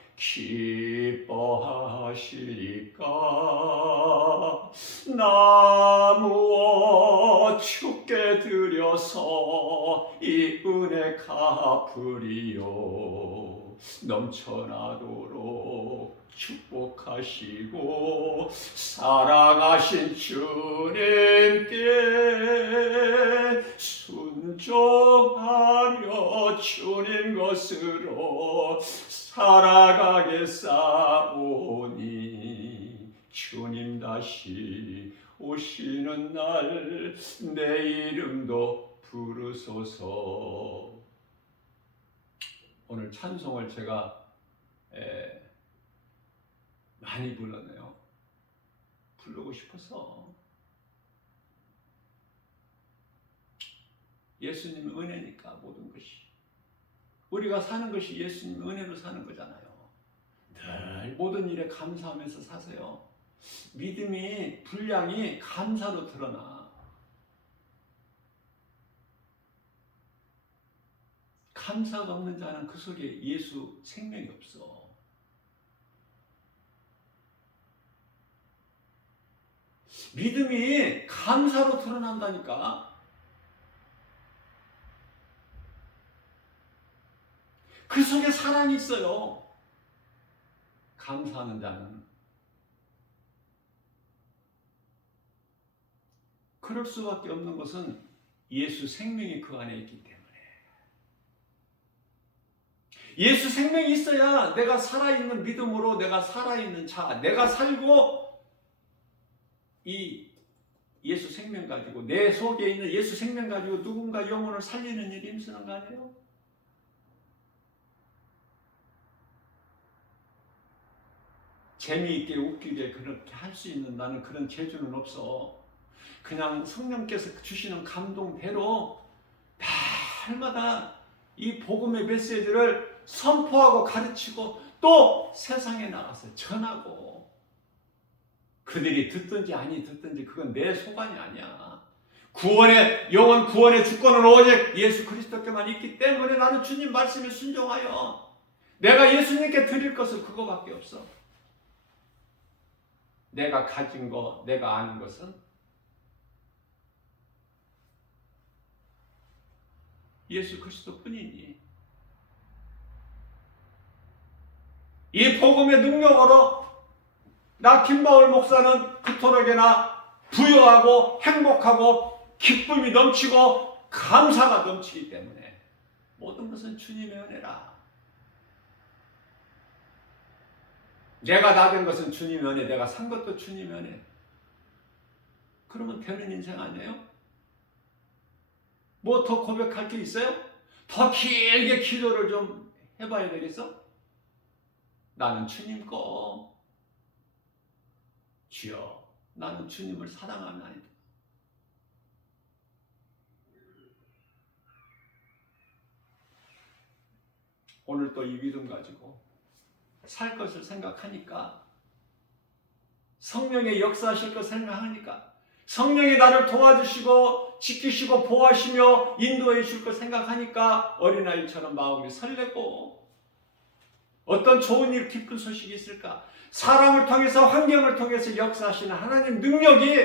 기뻐하시리까 나 무엇 주께 드려서 이 은혜 갚으리요. 넘쳐나도록 축복하시고 사랑하신 주님께 순종하며 주님 것으로 살아가겠사오니 주님 다시 오시는 날 내 이름도 부르소서. 오늘 찬송을 제가 많이 불렀네요. 부르고 싶어서. 예수님 은혜니까 모든 것이. 우리가 사는 것이 예수님 은혜로 사는 거잖아요. 늘 모든 일에 감사하면서 사세요. 믿음이 분량이 감사로 드러나. 감사가 없는 자는 그 속에 예수 생명이 없어. 믿음이 감사로 드러난다니까. 그 속에 사랑이 있어요. 감사하는 자는. 그럴 수밖에 없는 것은 예수 생명이 그 안에 있기 때문에. 예수 생명이 있어야 내가 살아있는 믿음으로 내가 살아있는 자, 내가 살고 이 예수 생명 가지고 내 속에 있는 예수 생명 가지고 누군가 영혼을 살리는 일이 힘쓰는 거 아니에요? 재미있게 웃기게 그렇게 할 수 있는 나는 그런 재주는 없어. 그냥 성령께서 주시는 감동대로 날마다 이 복음의 메시지를 선포하고 가르치고 또 세상에 나가서 전하고, 그들이 듣든지 아니 듣든지 그건 내 소관이 아니야. 영원 구원의 주권은 오직 예수 그리스도께만 있기 때문에 나는 주님 말씀에 순종하여 내가 예수님께 드릴 것은 그거밖에 없어. 내가 가진 거, 내가 아는 것은 예수 그리스도뿐이니 이 복음의 능력으로 나 김바울 목사는 그토록이나 부유하고 행복하고 기쁨이 넘치고 감사가 넘치기 때문에 모든 것은 주님의 은혜라. 내가 다 된 것은 주님의 은혜, 내가 산 것도 주님의 은혜. 그러면 되는 인생 아니에요? 뭐 더 고백할 게 있어요? 더 길게 기도를 좀 해봐야 되겠어? 나는 주님 거. 주여, 나는 주님을 사랑하나이다. 오늘 또 이 믿음 가지고 살 것을 생각하니까, 성령의 역사하실 것을 생각하니까, 성령이 나를 도와주시고 지키시고 보호하시며 인도해 주실 것 생각하니까 어린아이처럼 마음이 설레고, 어떤 좋은 일 기쁜 소식이 있을까? 사람을 통해서 환경을 통해서 역사하시는 하나님 능력이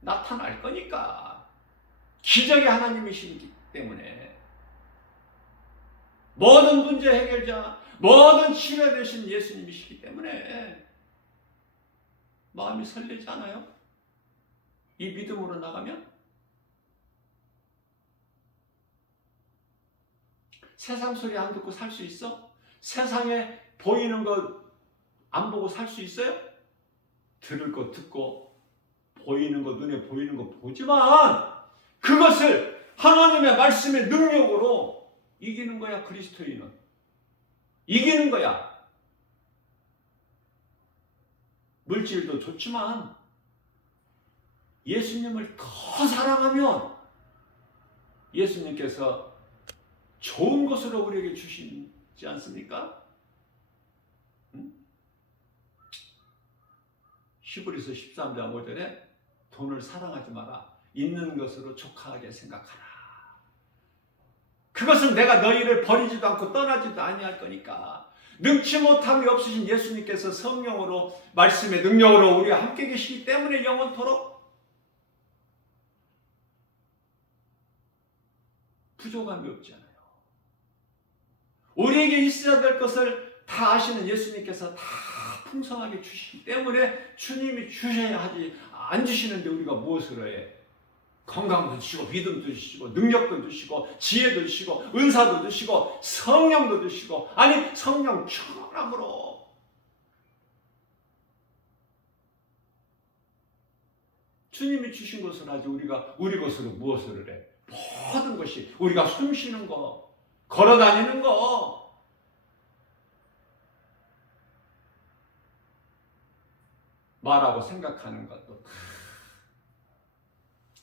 나타날 거니까. 기적의 하나님이시기 때문에 모든 문제 해결자, 모든 치료 되신 예수님이시기 때문에 마음이 설레지 않아요? 이 믿음으로 나가면? 세상 소리 안 듣고 살 수 있어? 세상에 보이는 거 안 보고 살 수 있어요? 들을 거 듣고 보이는 거 눈에 보이는 거 보지만 그것을 하나님의 말씀의 능력으로 이기는 거야. 그리스도인은 이기는 거야. 물질도 좋지만 예수님을 더 사랑하면 예수님께서 좋은 것으로 우리에게 주시지 않습니까? 히브리서 13장 5절에 돈을 사랑하지 마라. 있는 것으로 족하게 생각하라. 그것은 내가 너희를 버리지도 않고 떠나지도 아니할 거니까. 능치 못함이 없으신 예수님께서 성령으로 말씀의 능력으로 우리와 함께 계시기 때문에 영원토록 부족함이 없잖아요. 우리에게 있어야 될 것을 다 아시는 예수님께서 다 풍성하게 주시기 때문에 주님이 주셔야 하지, 안 주시는데 우리가 무엇을 해? 건강도 주시고 믿음도 주시고 능력도 주시고 지혜도 주시고 은사도 주시고 성령도 주시고, 아니 성령 충만함으로 주님이 주신 것을 하지 우리가 우리 것으로 무엇을 해? 모든 것이 우리가 숨 쉬는 거, 걸어 다니는 거, 말하고 생각하는 것도,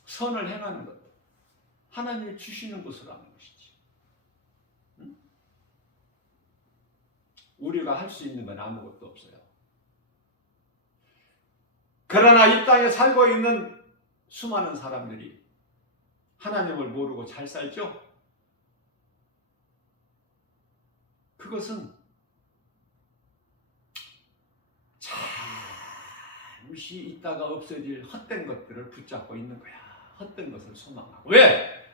선을 행하는 것도 하나님이 주시는 것으로 하는 것이지. 응? 우리가 할 수 있는 건 아무것도 없어요. 그러나 이 땅에 살고 있는 수많은 사람들이 하나님을 모르고 잘 살죠? 그것은 잠시 있다가 없어질 헛된 것들을 붙잡고 있는 거야. 헛된 것을 소망하고. 왜?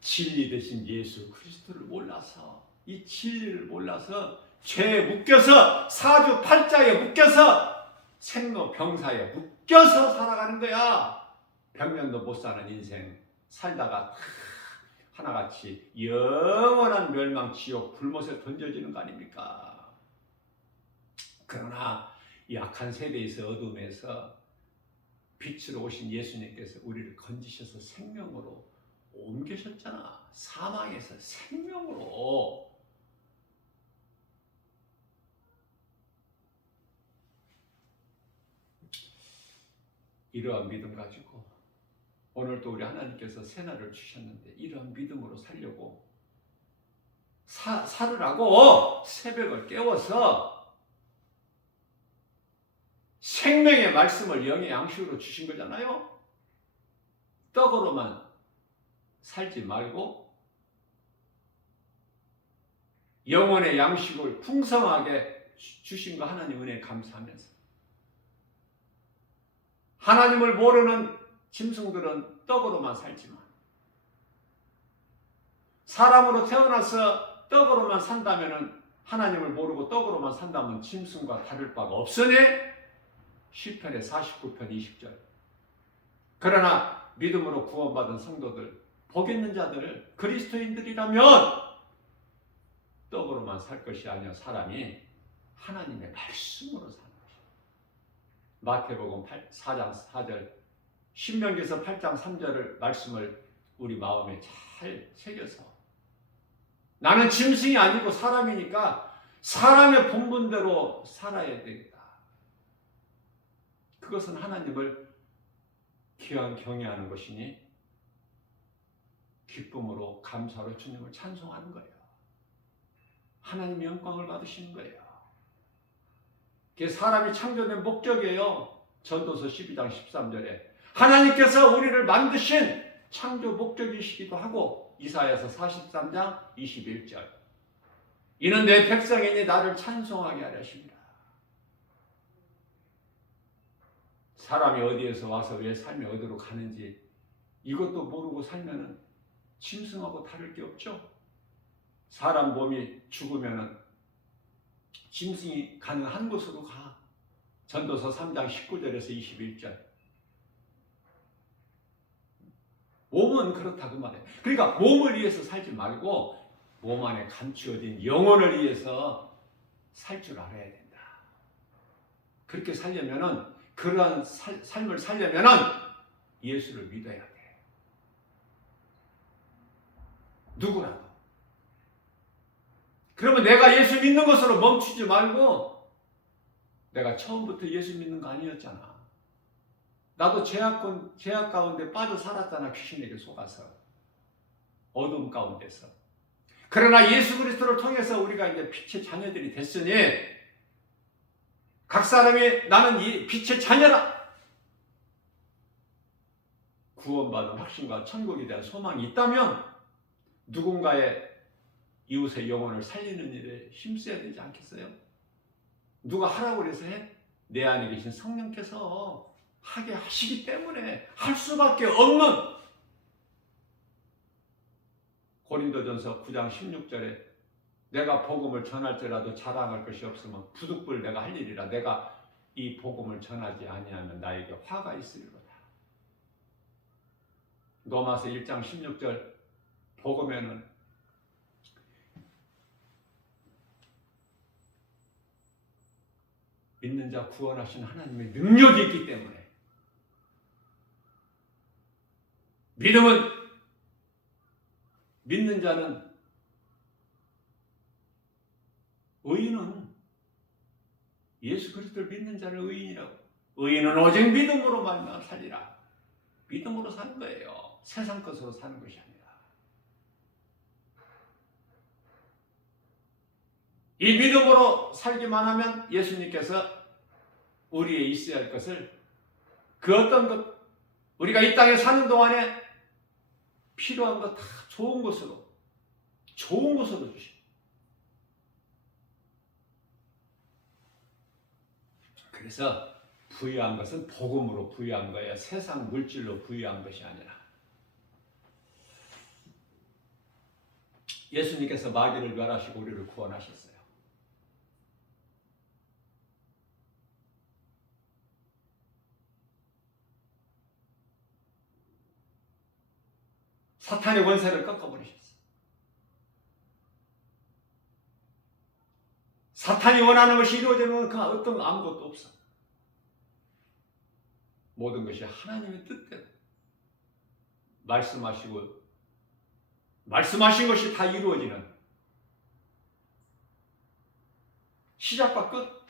진리 대신 예수 그리스도를 몰라서, 이 진리를 몰라서 죄에 묶여서, 사주팔자에 묶여서, 생로병사에 묶여서 살아가는 거야. 백년도 못 사는 인생 살다가 하나같이 영원한 멸망 지옥 불못에 던져지는 거 아닙니까? 그러나 이 악한 세대에서, 어둠에서 빛으로 오신 예수님께서 우리를 건지셔서 생명으로 옮기셨잖아. 사망에서 생명으로. 이러한 믿음 가지고 오늘도 우리 하나님께서 새날을 주셨는데, 이러한 믿음으로 살려고 살으라고 새벽을 깨워서 생명의 말씀을 영의 양식으로 주신 거잖아요. 떡으로만 살지 말고 영혼의 양식을 풍성하게 주신 거 하나님 은혜에 감사하면서, 하나님을 모르는 짐승들은 떡으로만 살지만 사람으로 태어나서 떡으로만 산다면, 하나님을 모르고 떡으로만 산다면 짐승과 다를 바가 없으니 시편의 49편 20절. 그러나 믿음으로 구원받은 성도들, 복 있는 자들, 그리스도인들이라면 떡으로만 살 것이 아니라 사람이 하나님의 말씀으로 사는 것이다. 마태복음 4장 4절, 신명기서 8장 3절을 말씀을 우리 마음에 잘 새겨서, 나는 짐승이 아니고 사람이니까 사람의 본분대로 살아야 되겠다. 그것은 하나님을 귀한 경외하는 것이니 기쁨으로 감사로 주님을 찬송하는 거예요. 하나님의 영광을 받으시는 거예요. 그게 사람이 창조된 목적이에요. 전도서 12장 13절에 하나님께서 우리를 만드신 창조 목적이시기도 하고, 이사야서 43장 21절, 이는 내 백성이니 나를 찬송하게 하려 하십니다. 사람이 어디에서 와서 왜 삶이 어디로 가는지 이것도 모르고 살면은 짐승하고 다를 게 없죠. 사람 몸이 죽으면은 짐승이 가는 한 곳으로 가. 전도서 3장 19절에서 21절. 몸은 그렇다 그 말이에요. 그러니까 몸을 위해서 살지 말고 몸 안에 감추어진 영혼을 위해서 살 줄 알아야 된다. 그렇게 살려면은, 그러한 삶을 살려면은 예수를 믿어야 돼. 누구라도. 그러면 내가 예수 믿는 것으로 멈추지 말고, 내가 처음부터 예수 믿는 거 아니었잖아. 나도 죄악 가운데 빠져 살았잖아. 귀신에게 속아서, 어둠 가운데서. 그러나 예수 그리스도를 통해서 우리가 이제 빛의 자녀들이 됐으니, 각 사람이 나는 이 빛의 자녀라, 구원받은 확신과 천국에 대한 소망이 있다면 누군가의 이웃의 영혼을 살리는 일에 힘써야 되지 않겠어요? 누가 하라고 해서 해? 내 안에 계신 성령께서 하게 하시기 때문에 할 수밖에 없는 고린도전서 9장 16절에 내가 복음을 전할지라도 자랑할 것이 없으면 부득불 내가 할 일이라. 내가 이 복음을 전하지 아니하면 나에게 화가 있으리로다. 로마서 1장 16절 복음에는 믿는 자 구원하신 하나님의 능력이 있기 때문에 믿음은 믿는 자는 의인은 예수 그리스도를 믿는 자를 의인이라고. 의인은 오직 믿음으로 말미암아 살리라. 믿음으로 사는 거예요. 세상 것으로 사는 것이 아니라. 이 믿음으로 살기만 하면 예수님께서 우리에 있어야 할 것을 그 어떤 것 우리가 이 땅에 사는 동안에 필요한 것 다 좋은 것으로 주십니다. 그래서 부유한 것은 복음으로 부유한 거예요. 세상 물질로 부유한 것이 아니라. 예수님께서 마귀를 멸하시고 우리를 구원하셨어요. 사탄의 권세를 꺾어버리셨어요. 사탄이 원하는 것이 이루어지는 그 어떤 아무것도 없어. 모든 것이 하나님의 뜻대로 말씀하신 것이 다 이루어지는 시작과 끝.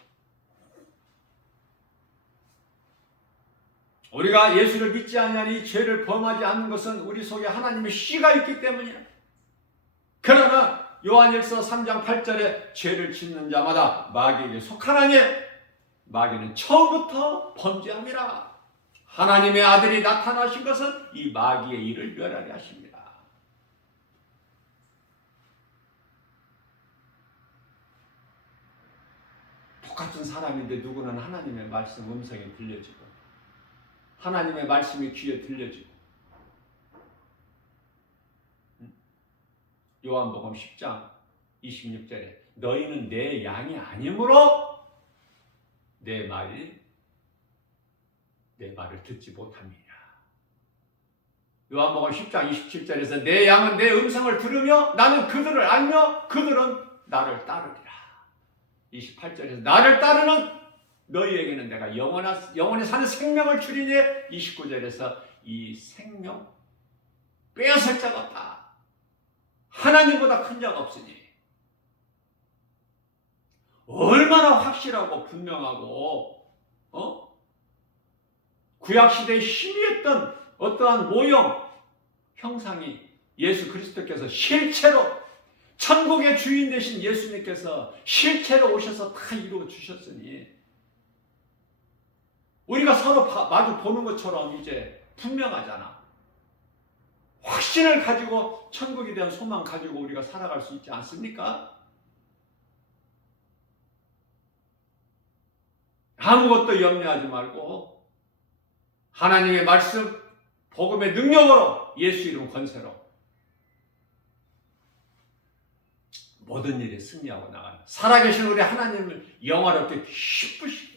우리가 예수를 믿지 아니하니 죄를 범하지 않는 것은 우리 속에 하나님의 씨가 있기 때문이라. 그러나 요한일서 3장 8절에 죄를 짓는 자마다 마귀에게 속하나니 마귀는 처음부터 범죄함이라. 하나님의 아들이 나타나신 것은 이 마귀의 일을 멸하려 하십니다. 똑같은 사람인데 누구는 하나님의 말씀 음성이 들려지고 하나님의 말씀이 귀에 들려지고 요한복음 10장 26절에 너희는 내 양이 아니므로 내 말을 듣지 못함이라. 요한복음 10장 27절에서 내 양은 내 음성을 들으며 나는 그들을 알며 그들은 나를 따르리라. 28절에서 나를 따르는 너희에게는 내가 영원히 사는 생명을 주리니 29절에서 이 생명 빼앗을 자가 없다. 하나님보다 큰 자가 없으니. 얼마나 확실하고 분명하고 구약시대에 희미했던 어떠한 모형, 형상이 예수 그리스도께서 실체로 천국의 주인 되신 예수님께서 실체로 오셔서 다 이루어 주셨으니 우리가 서로 마주 보는 것처럼 이제 분명하잖아. 확신을 가지고 천국에 대한 소망 가지고 우리가 살아갈 수 있지 않습니까? 아무것도 염려하지 말고 하나님의 말씀, 복음의 능력으로 예수 이름 권세로 모든 일에 승리하고 나가는 살아계신 우리 하나님을 영화롭게 기쁘시게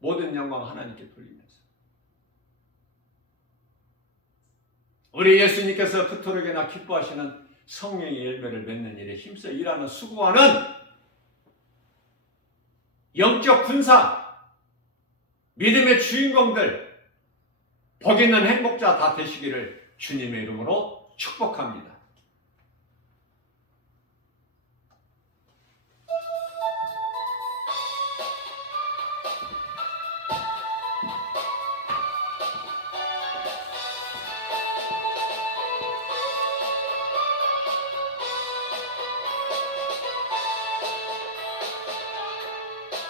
모든 영광 하나님께 돌리면서 우리 예수님께서 그토록이나 기뻐하시는 성령의 열매를 맺는 일에 힘써 일하는 수고하는 영적 군사, 믿음의 주인공들, 복 있는 행복자 다 되시기를 주님의 이름으로 축복합니다.